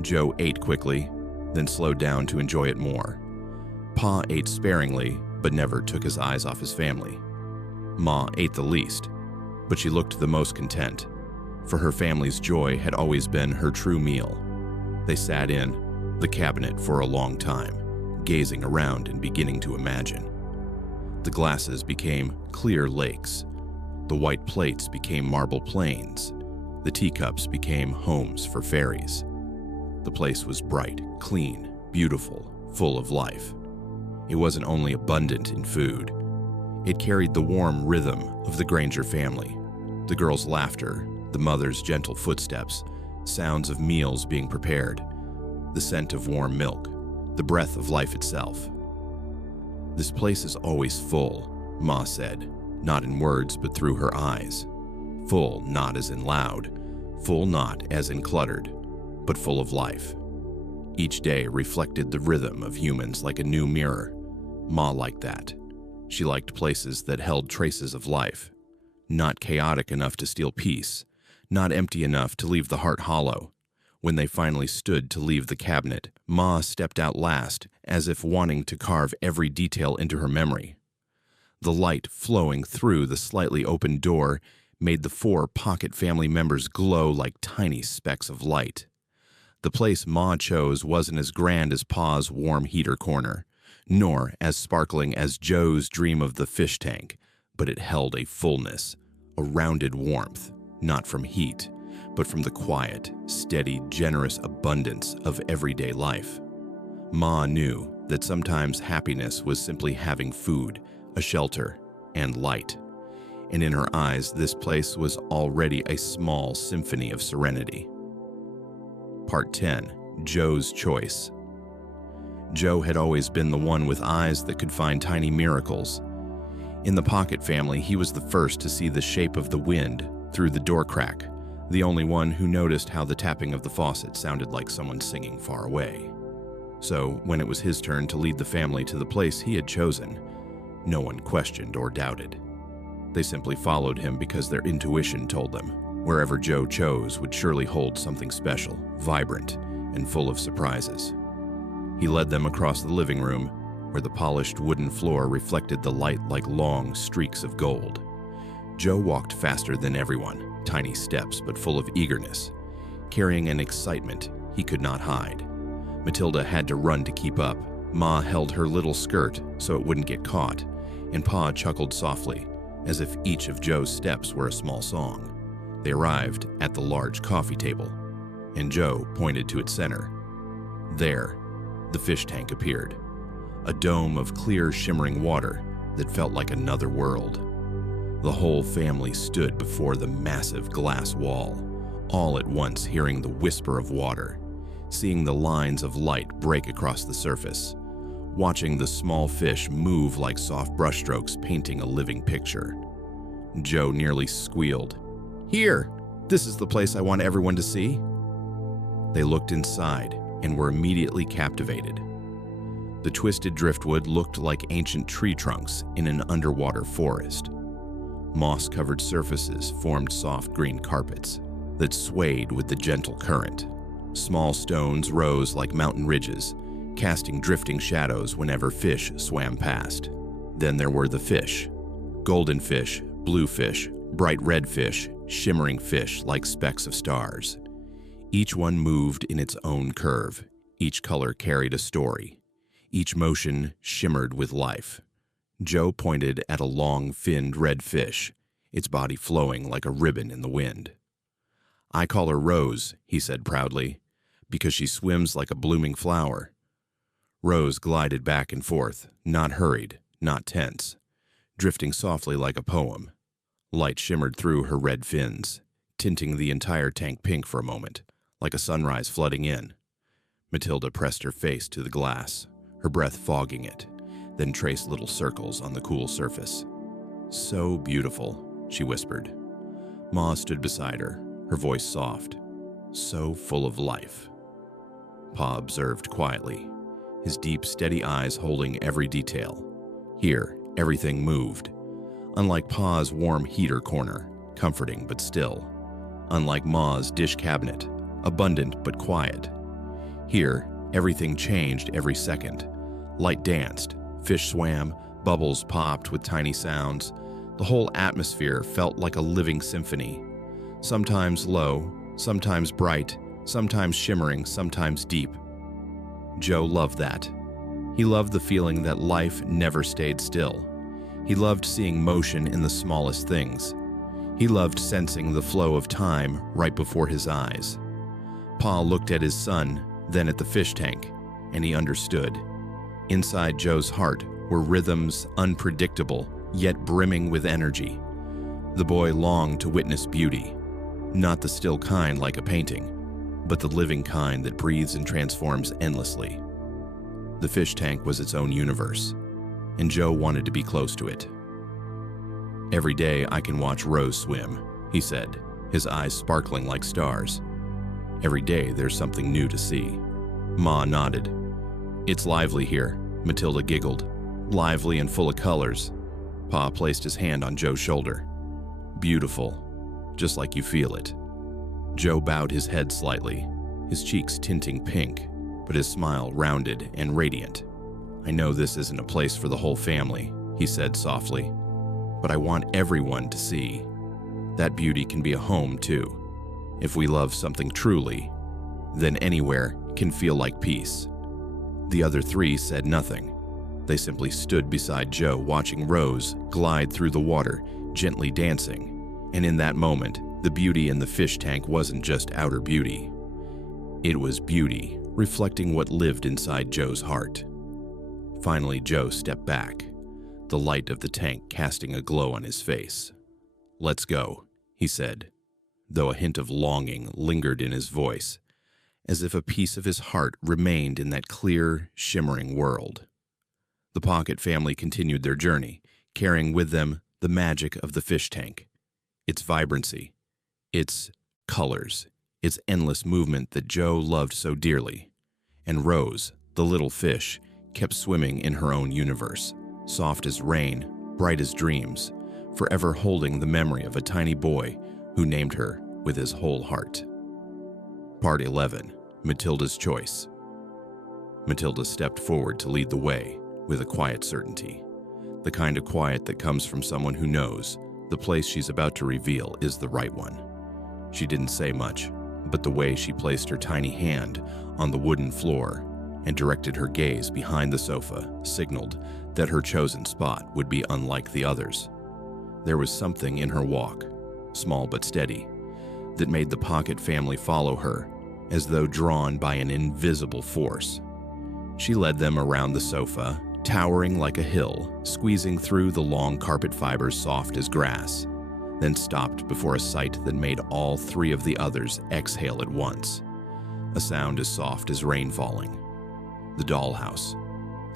Joe ate quickly, then slowed down to enjoy it more. Pa ate sparingly, but never took his eyes off his family. Ma ate the least, but she looked the most content, for her family's joy had always been her true meal. They sat in the cabinet for a long time, gazing around and beginning to imagine. The glasses became clear lakes. The white plates became marble plains. The teacups became homes for fairies. The place was bright, clean, beautiful, full of life. It wasn't only abundant in food. It carried the warm rhythm of the Granger family, the girls' laughter, the mother's gentle footsteps, sounds of meals being prepared, the scent of warm milk, the breath of life itself. "This place is always full," Ma said, not in words but through her eyes. Full not as in loud, full not as in cluttered, but full of life. Each day reflected the rhythm of humans like a new mirror. Ma liked that. She liked places that held traces of life, not chaotic enough to steal peace, not empty enough to leave the heart hollow. When they finally stood to leave the cabinet, Ma stepped out last, as if wanting to carve every detail into her memory. The light flowing through the slightly open door made the 4 Pocket family members glow like tiny specks of light. The place Ma chose wasn't as grand as Pa's warm heater corner, nor as sparkling as Joe's dream of the fish tank, but it held a fullness, a rounded warmth, not from heat, but from the quiet, steady, generous abundance of everyday life. Ma knew that sometimes happiness was simply having food, a shelter, and light. And in her eyes, this place was already a small symphony of serenity. Part 10. Joe's Choice. Joe had always been the one with eyes that could find tiny miracles. In the Pocket family, he was the first to see the shape of the wind through the door crack, the only one who noticed how the tapping of the faucet sounded like someone singing far away. So, when it was his turn to lead the family to the place he had chosen, no one questioned or doubted. They simply followed him because their intuition told them wherever Joe chose would surely hold something special, vibrant, and full of surprises. He led them across the living room, where the polished wooden floor reflected the light like long streaks of gold. Joe walked faster than everyone, tiny steps but full of eagerness, carrying an excitement he could not hide. Matilda had to run to keep up. Ma held her little skirt so it wouldn't get caught, and Pa chuckled softly, as if each of Joe's steps were a small song. They arrived at the large coffee table, and Joe pointed to its center. There, the fish tank appeared, a dome of clear, shimmering water that felt like another world. The whole family stood before the massive glass wall, all at once hearing the whisper of water, seeing the lines of light break across the surface, watching the small fish move like soft brushstrokes painting a living picture. Joe nearly squealed, "Here! This is the place I want everyone to see." They looked inside and were immediately captivated. The twisted driftwood looked like ancient tree trunks in an underwater forest. Moss-covered surfaces formed soft green carpets that swayed with the gentle current. Small stones rose like mountain ridges, casting drifting shadows whenever fish swam past. Then there were the fish. Golden fish, blue fish, bright red fish, shimmering fish like specks of stars. Each one moved in its own curve. Each color carried a story. Each motion shimmered with life. Joe pointed at a long, finned red fish, its body flowing like a ribbon in the wind. "I call her Rose," he said proudly, "because she swims like a blooming flower." Rose glided back and forth, not hurried, not tense, drifting softly like a poem. Light shimmered through her red fins, tinting the entire tank pink for a moment, like a sunrise flooding in. Matilda pressed her face to the glass, her breath fogging it, then traced little circles on the cool surface. "So beautiful," she whispered. Ma stood beside her, her voice soft. "So full of life." Pa observed quietly, his deep, steady eyes holding every detail. Here, everything moved. Unlike Pa's warm heater corner, comforting but still. Unlike Ma's dish cabinet, abundant but quiet. Here, everything changed every second. Light danced, fish swam, bubbles popped with tiny sounds. The whole atmosphere felt like a living symphony. Sometimes low, sometimes bright, sometimes shimmering, sometimes deep. Joe loved that. He loved the feeling that life never stayed still. He loved seeing motion in the smallest things. He loved sensing the flow of time right before his eyes. Pa looked at his son, then at the fish tank, and he understood. Inside Joe's heart were rhythms unpredictable, yet brimming with energy. The boy longed to witness beauty, not the still kind like a painting, but the living kind that breathes and transforms endlessly. The fish tank was its own universe, and Joe wanted to be close to it. "Every day I can watch Rose swim," he said, his eyes sparkling like stars. "Every day there's something new to see." Ma nodded. "It's lively here," Matilda giggled. "Lively and full of colors." Pa placed his hand on Joe's shoulder. "Beautiful, just like you feel it." Joe bowed his head slightly, his cheeks tinting pink, but his smile rounded and radiant. "I know this isn't a place for the whole family," he said softly, "but I want everyone to see. That beauty can be a home too. If we love something truly, then anywhere can feel like peace." The other three said nothing. They simply stood beside Joe watching Rose glide through the water, gently dancing, and in that moment, the beauty in the fish tank wasn't just outer beauty. It was beauty, reflecting what lived inside Joe's heart. Finally, Joe stepped back, the light of the tank casting a glow on his face. "Let's go," he said, though a hint of longing lingered in his voice, as if a piece of his heart remained in that clear, shimmering world. The Pocket family continued their journey, carrying with them the magic of the fish tank, its vibrancy, its colors, its endless movement that Joe loved so dearly. And Rose, the little fish, kept swimming in her own universe, soft as rain, bright as dreams, forever holding the memory of a tiny boy who named her with his whole heart. Part 11. Matilda's Choice. Matilda stepped forward to lead the way with a quiet certainty, the kind of quiet that comes from someone who knows the place she's about to reveal is the right one. She didn't say much, but the way she placed her tiny hand on the wooden floor, and directed her gaze behind the sofa, signaled that her chosen spot would be unlike the others. There was something in her walk, small but steady, that made the Pocket family follow her, as though drawn by an invisible force. She led them around the sofa, towering like a hill, squeezing through the long carpet fibers soft as grass, then stopped before a sight that made all three of the others exhale at once. A sound as soft as rain falling. The dollhouse,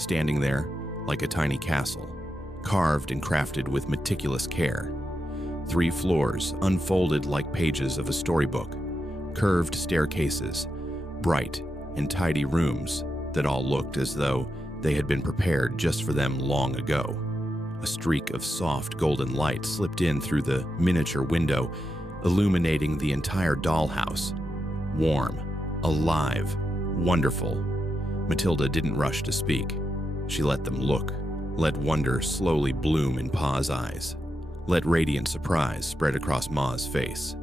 standing there like a tiny castle, carved and crafted with meticulous care. 3 floors unfolded like pages of a storybook, curved staircases, bright and tidy rooms that all looked as though they had been prepared just for them long ago. A streak of soft golden light slipped in through the miniature window, illuminating the entire dollhouse. Warm, alive, wonderful. Matilda didn't rush to speak. She let them look, let wonder slowly bloom in Pa's eyes, let radiant surprise spread across Ma's face,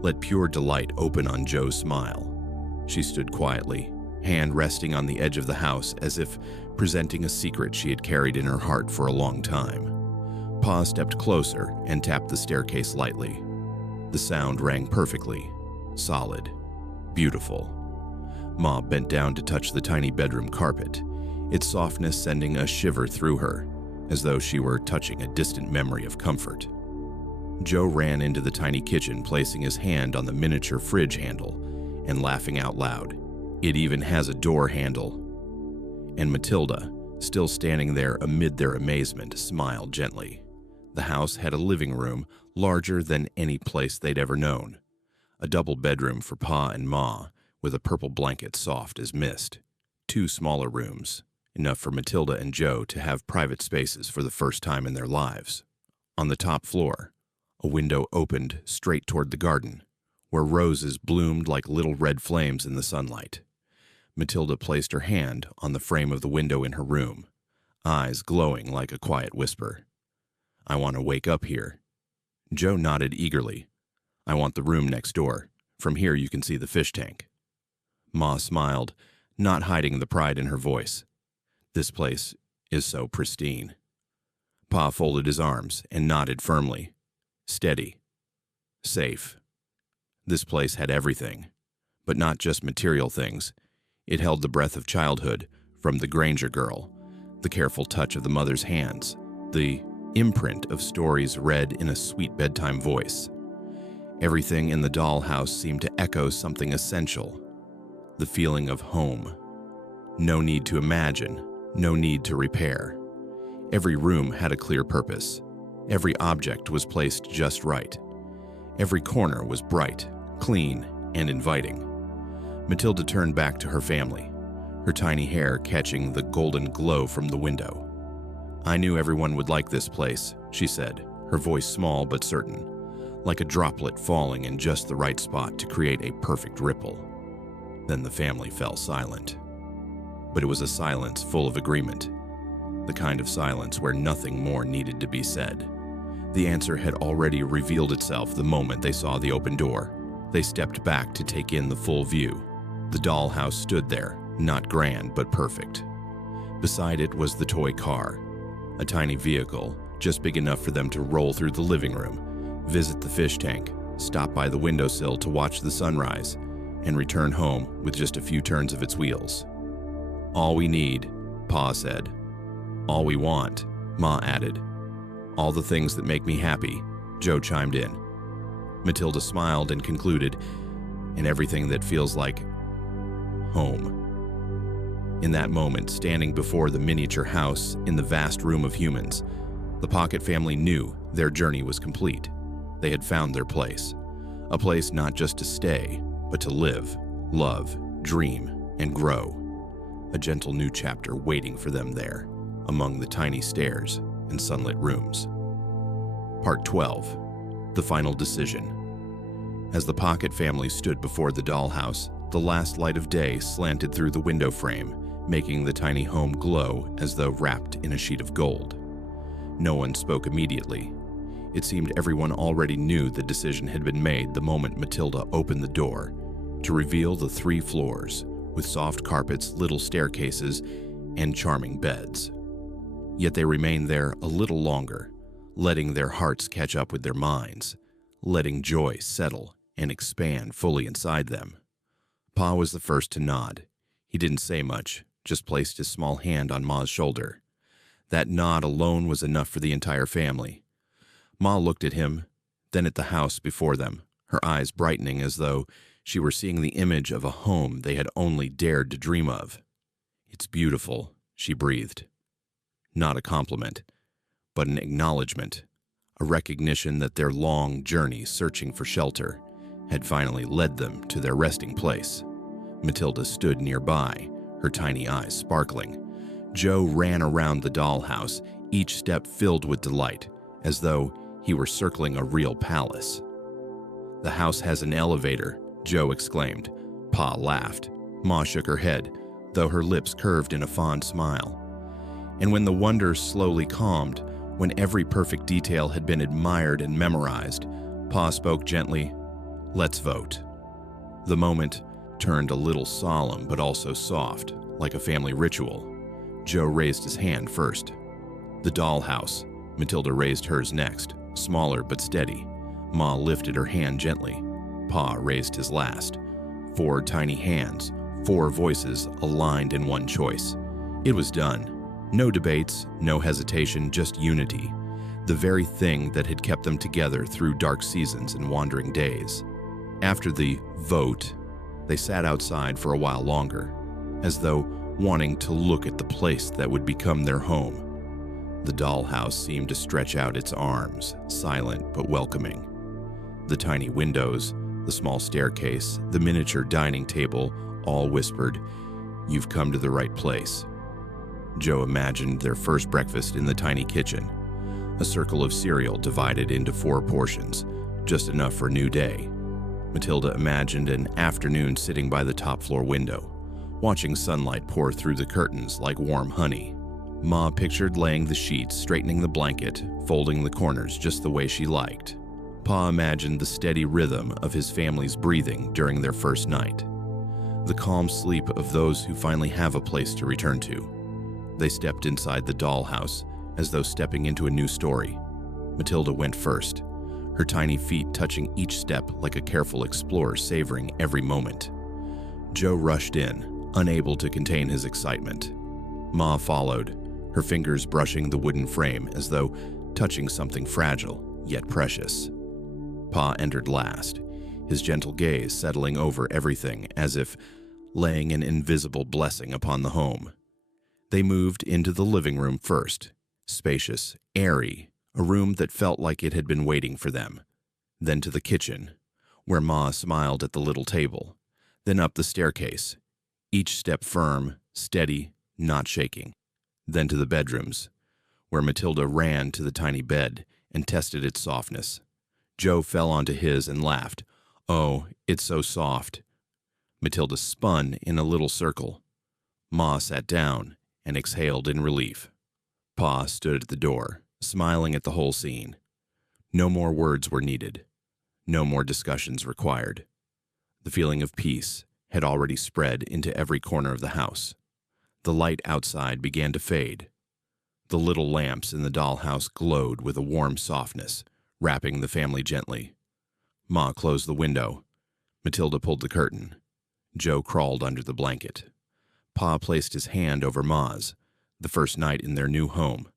let pure delight open on Joe's smile. She stood quietly, hand resting on the edge of the house as if presenting a secret she had carried in her heart for a long time. Pa stepped closer and tapped the staircase lightly. The sound rang perfectly, solid, beautiful. Ma bent down to touch the tiny bedroom carpet, its softness sending a shiver through her, as though she were touching a distant memory of comfort. Joe ran into the tiny kitchen, placing his hand on the miniature fridge handle and laughing out loud. It even has a door handle. And Matilda, still standing there amid their amazement, smiled gently. The house had a living room larger than any place they'd ever known. A double bedroom for Pa and Ma, with a purple blanket soft as mist. 2 smaller rooms, enough for Matilda and Joe to have private spaces for the first time in their lives. On the top floor, a window opened straight toward the garden, where roses bloomed like little red flames in the sunlight. Matilda placed her hand on the frame of the window in her room, eyes glowing like a quiet whisper. "I want to wake up here." Joe nodded eagerly. "I want the room next door. From here you can see the fish tank." Ma smiled, not hiding the pride in her voice. "This place is so pristine." Pa folded his arms and nodded firmly. "Steady. Safe." This place had everything, but not just material things. It held the breath of childhood from the Granger girl, the careful touch of the mother's hands, the imprint of stories read in a sweet bedtime voice. Everything in the dollhouse seemed to echo something essential, the feeling of home. No need to imagine, no need to repair. Every room had a clear purpose. Every object was placed just right. Every corner was bright, clean, and inviting. Matilda turned back to her family, her tiny hair catching the golden glow from the window. "I knew everyone would like this place," she said, her voice small but certain, like a droplet falling in just the right spot to create a perfect ripple. Then the family fell silent. But it was a silence full of agreement, the kind of silence where nothing more needed to be said. The answer had already revealed itself the moment they saw the open door. They stepped back to take in the full view. The dollhouse stood there, not grand but perfect. Beside it was the toy car, a tiny vehicle just big enough for them to roll through the living room, visit the fish tank, stop by the windowsill to watch the sunrise, and return home with just a few turns of its wheels. "All we need," Pa said. "All we want," Ma added. "All the things that make me happy," Joe chimed in. Matilda smiled and concluded, "and everything that feels like home." In that moment, standing before the miniature house in the vast room of humans, the Pocket family knew their journey was complete. They had found their place. A place not just to stay, but to live, love, dream, and grow. A gentle new chapter waiting for them there, among the tiny stairs and sunlit rooms. Part 12. The Final Decision. As the Pocket family stood before the dollhouse, the last light of day slanted through the window frame, making the tiny home glow as though wrapped in a sheet of gold. No one spoke immediately. It seemed everyone already knew the decision had been made the moment Matilda opened the door to reveal the 3 floors, with soft carpets, little staircases, and charming beds. Yet they remained there a little longer, letting their hearts catch up with their minds, letting joy settle and expand fully inside them. Pa was the first to nod. He didn't say much, just placed his small hand on Ma's shoulder. That nod alone was enough for the entire family. Ma looked at him, then at the house before them, her eyes brightening as though she were seeing the image of a home they had only dared to dream of. "It's beautiful," she breathed. Not a compliment, but an acknowledgement, a recognition that their long journey searching for shelter had finally led them to their resting place. Matilda stood nearby, her tiny eyes sparkling. Joe ran around the dollhouse, each step filled with delight, as though he were circling a real palace. "The house has an elevator," Joe exclaimed. Pa laughed. Ma shook her head, though her lips curved in a fond smile. And when the wonder slowly calmed, when every perfect detail had been admired and memorized, Pa spoke gently, "Let's vote." The moment turned a little solemn but also soft, like a family ritual. Joe raised his hand first. The dollhouse. Matilda raised hers next, smaller but steady. Ma lifted her hand gently. Pa raised his last. 4 tiny hands, 4 voices aligned in one choice. It was done. No debates, no hesitation, just unity. The very thing that had kept them together through dark seasons and wandering days. After the vote, they sat outside for a while longer, as though wanting to look at the place that would become their home. The dollhouse seemed to stretch out its arms, silent but welcoming. The tiny windows, the small staircase, the miniature dining table, all whispered, "You've come to the right place." Joe imagined their first breakfast in the tiny kitchen, a circle of cereal divided into 4 portions, just enough for a new day. Matilda imagined an afternoon sitting by the top-floor window, watching sunlight pour through the curtains like warm honey. Ma pictured laying the sheets, straightening the blanket, folding the corners just the way she liked. Pa imagined the steady rhythm of his family's breathing during their first night, the calm sleep of those who finally have a place to return to. They stepped inside the dollhouse as though stepping into a new story. Matilda went first, her tiny feet touching each step like a careful explorer savoring every moment. Joe rushed in, unable to contain his excitement. Ma followed, her fingers brushing the wooden frame as though touching something fragile yet precious. Pa entered last, his gentle gaze settling over everything as if laying an invisible blessing upon the home. They moved into the living room first, spacious, airy, a room that felt like it had been waiting for them. Then to the kitchen, where Ma smiled at the little table. Then up the staircase, each step firm, steady, not shaking. Then to the bedrooms, where Matilda ran to the tiny bed and tested its softness. Joe fell onto his and laughed. "Oh, it's so soft." Matilda spun in a little circle. Ma sat down and exhaled in relief. Pa stood at the door, smiling at the whole scene. No more words were needed. No more discussions required. The feeling of peace had already spread into every corner of the house. The light outside began to fade. The little lamps in the dollhouse glowed with a warm softness, wrapping the family gently. Ma closed the window. Matilda pulled the curtain. Joe crawled under the blanket. Pa placed his hand over Ma's, the first night in their new home.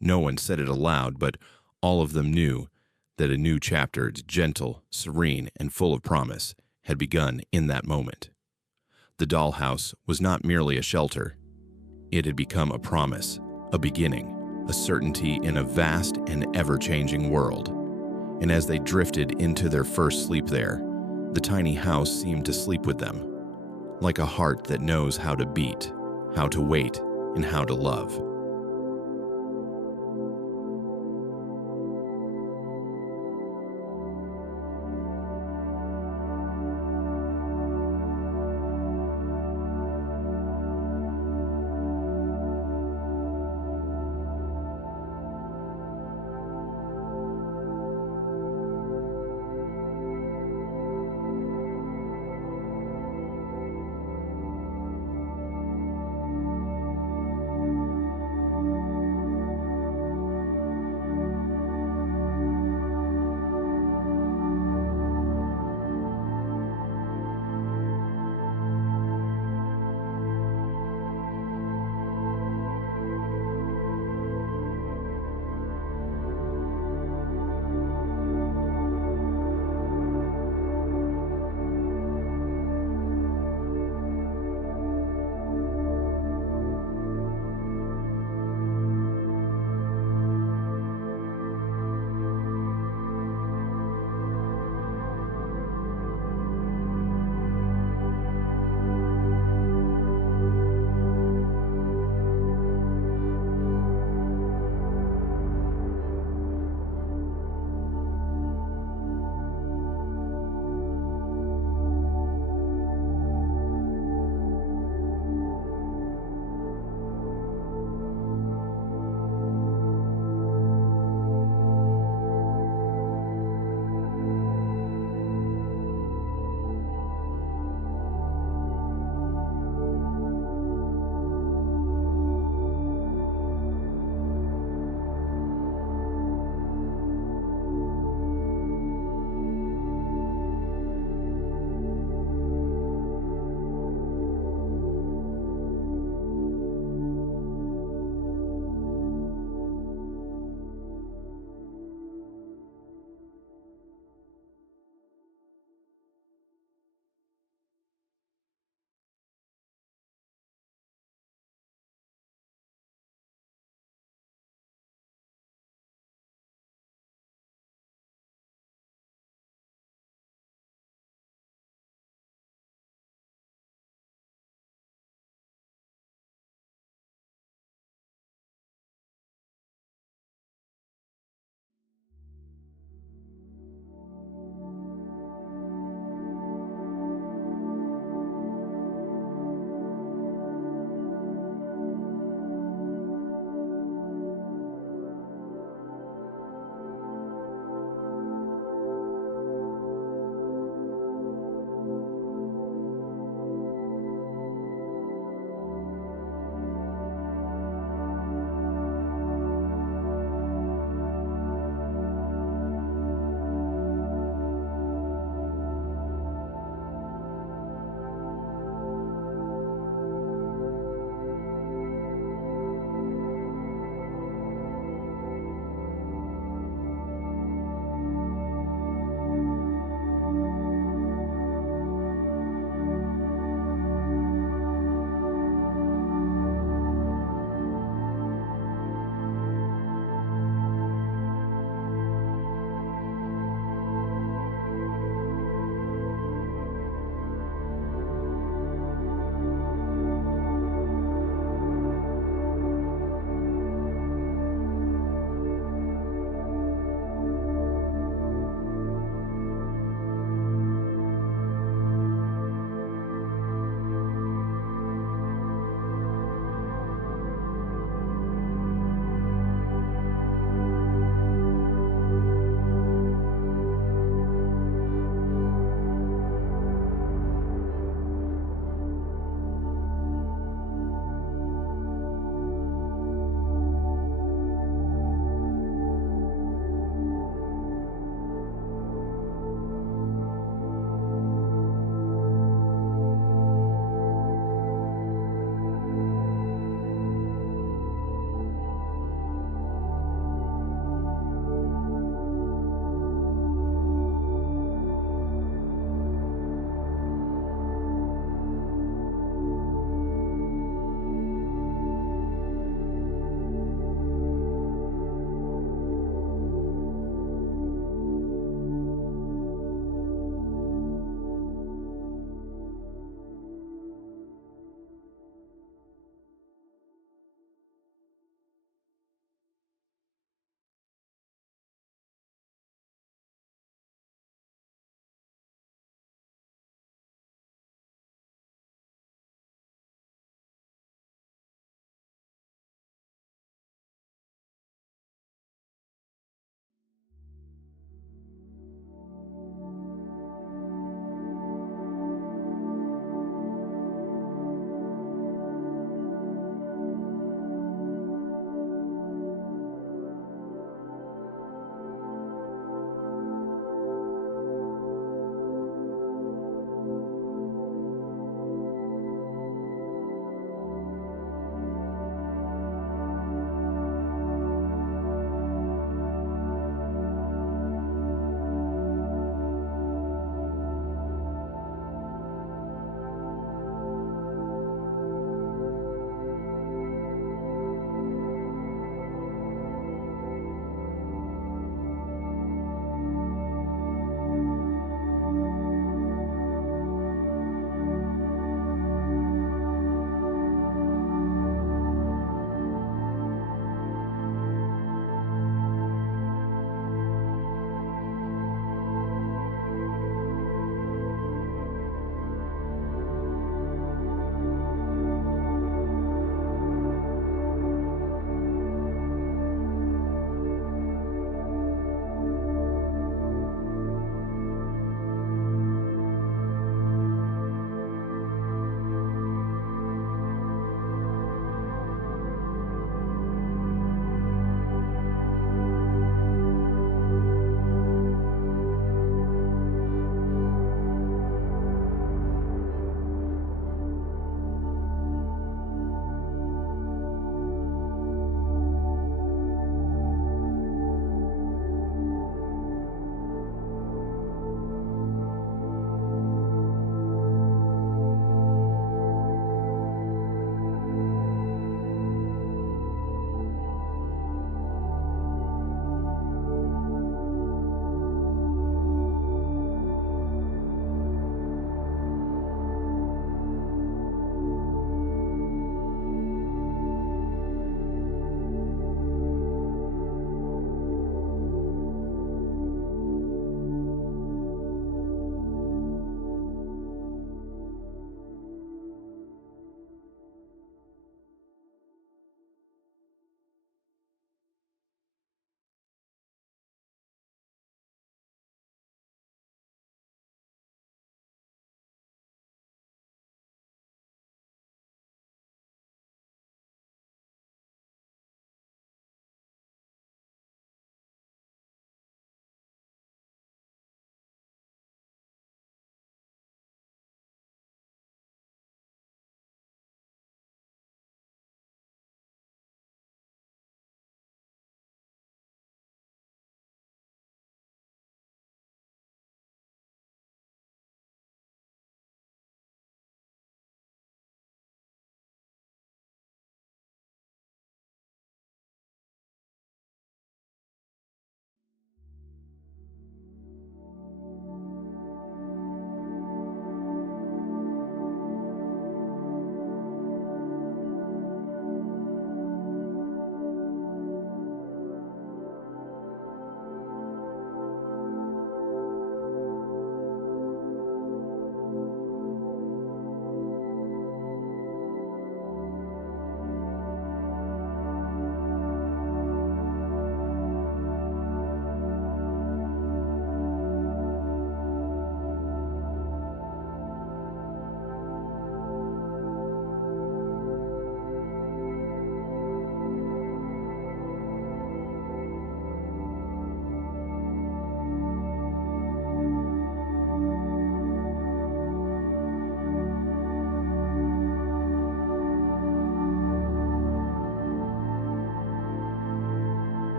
No one said it aloud, but all of them knew that a new chapter, gentle, serene, and full of promise, had begun in that moment. The dollhouse was not merely a shelter. It had become a promise, a beginning, a certainty in a vast and ever-changing world. And as they drifted into their first sleep there, the tiny house seemed to sleep with them, like a heart that knows how to beat, how to wait, and how to love.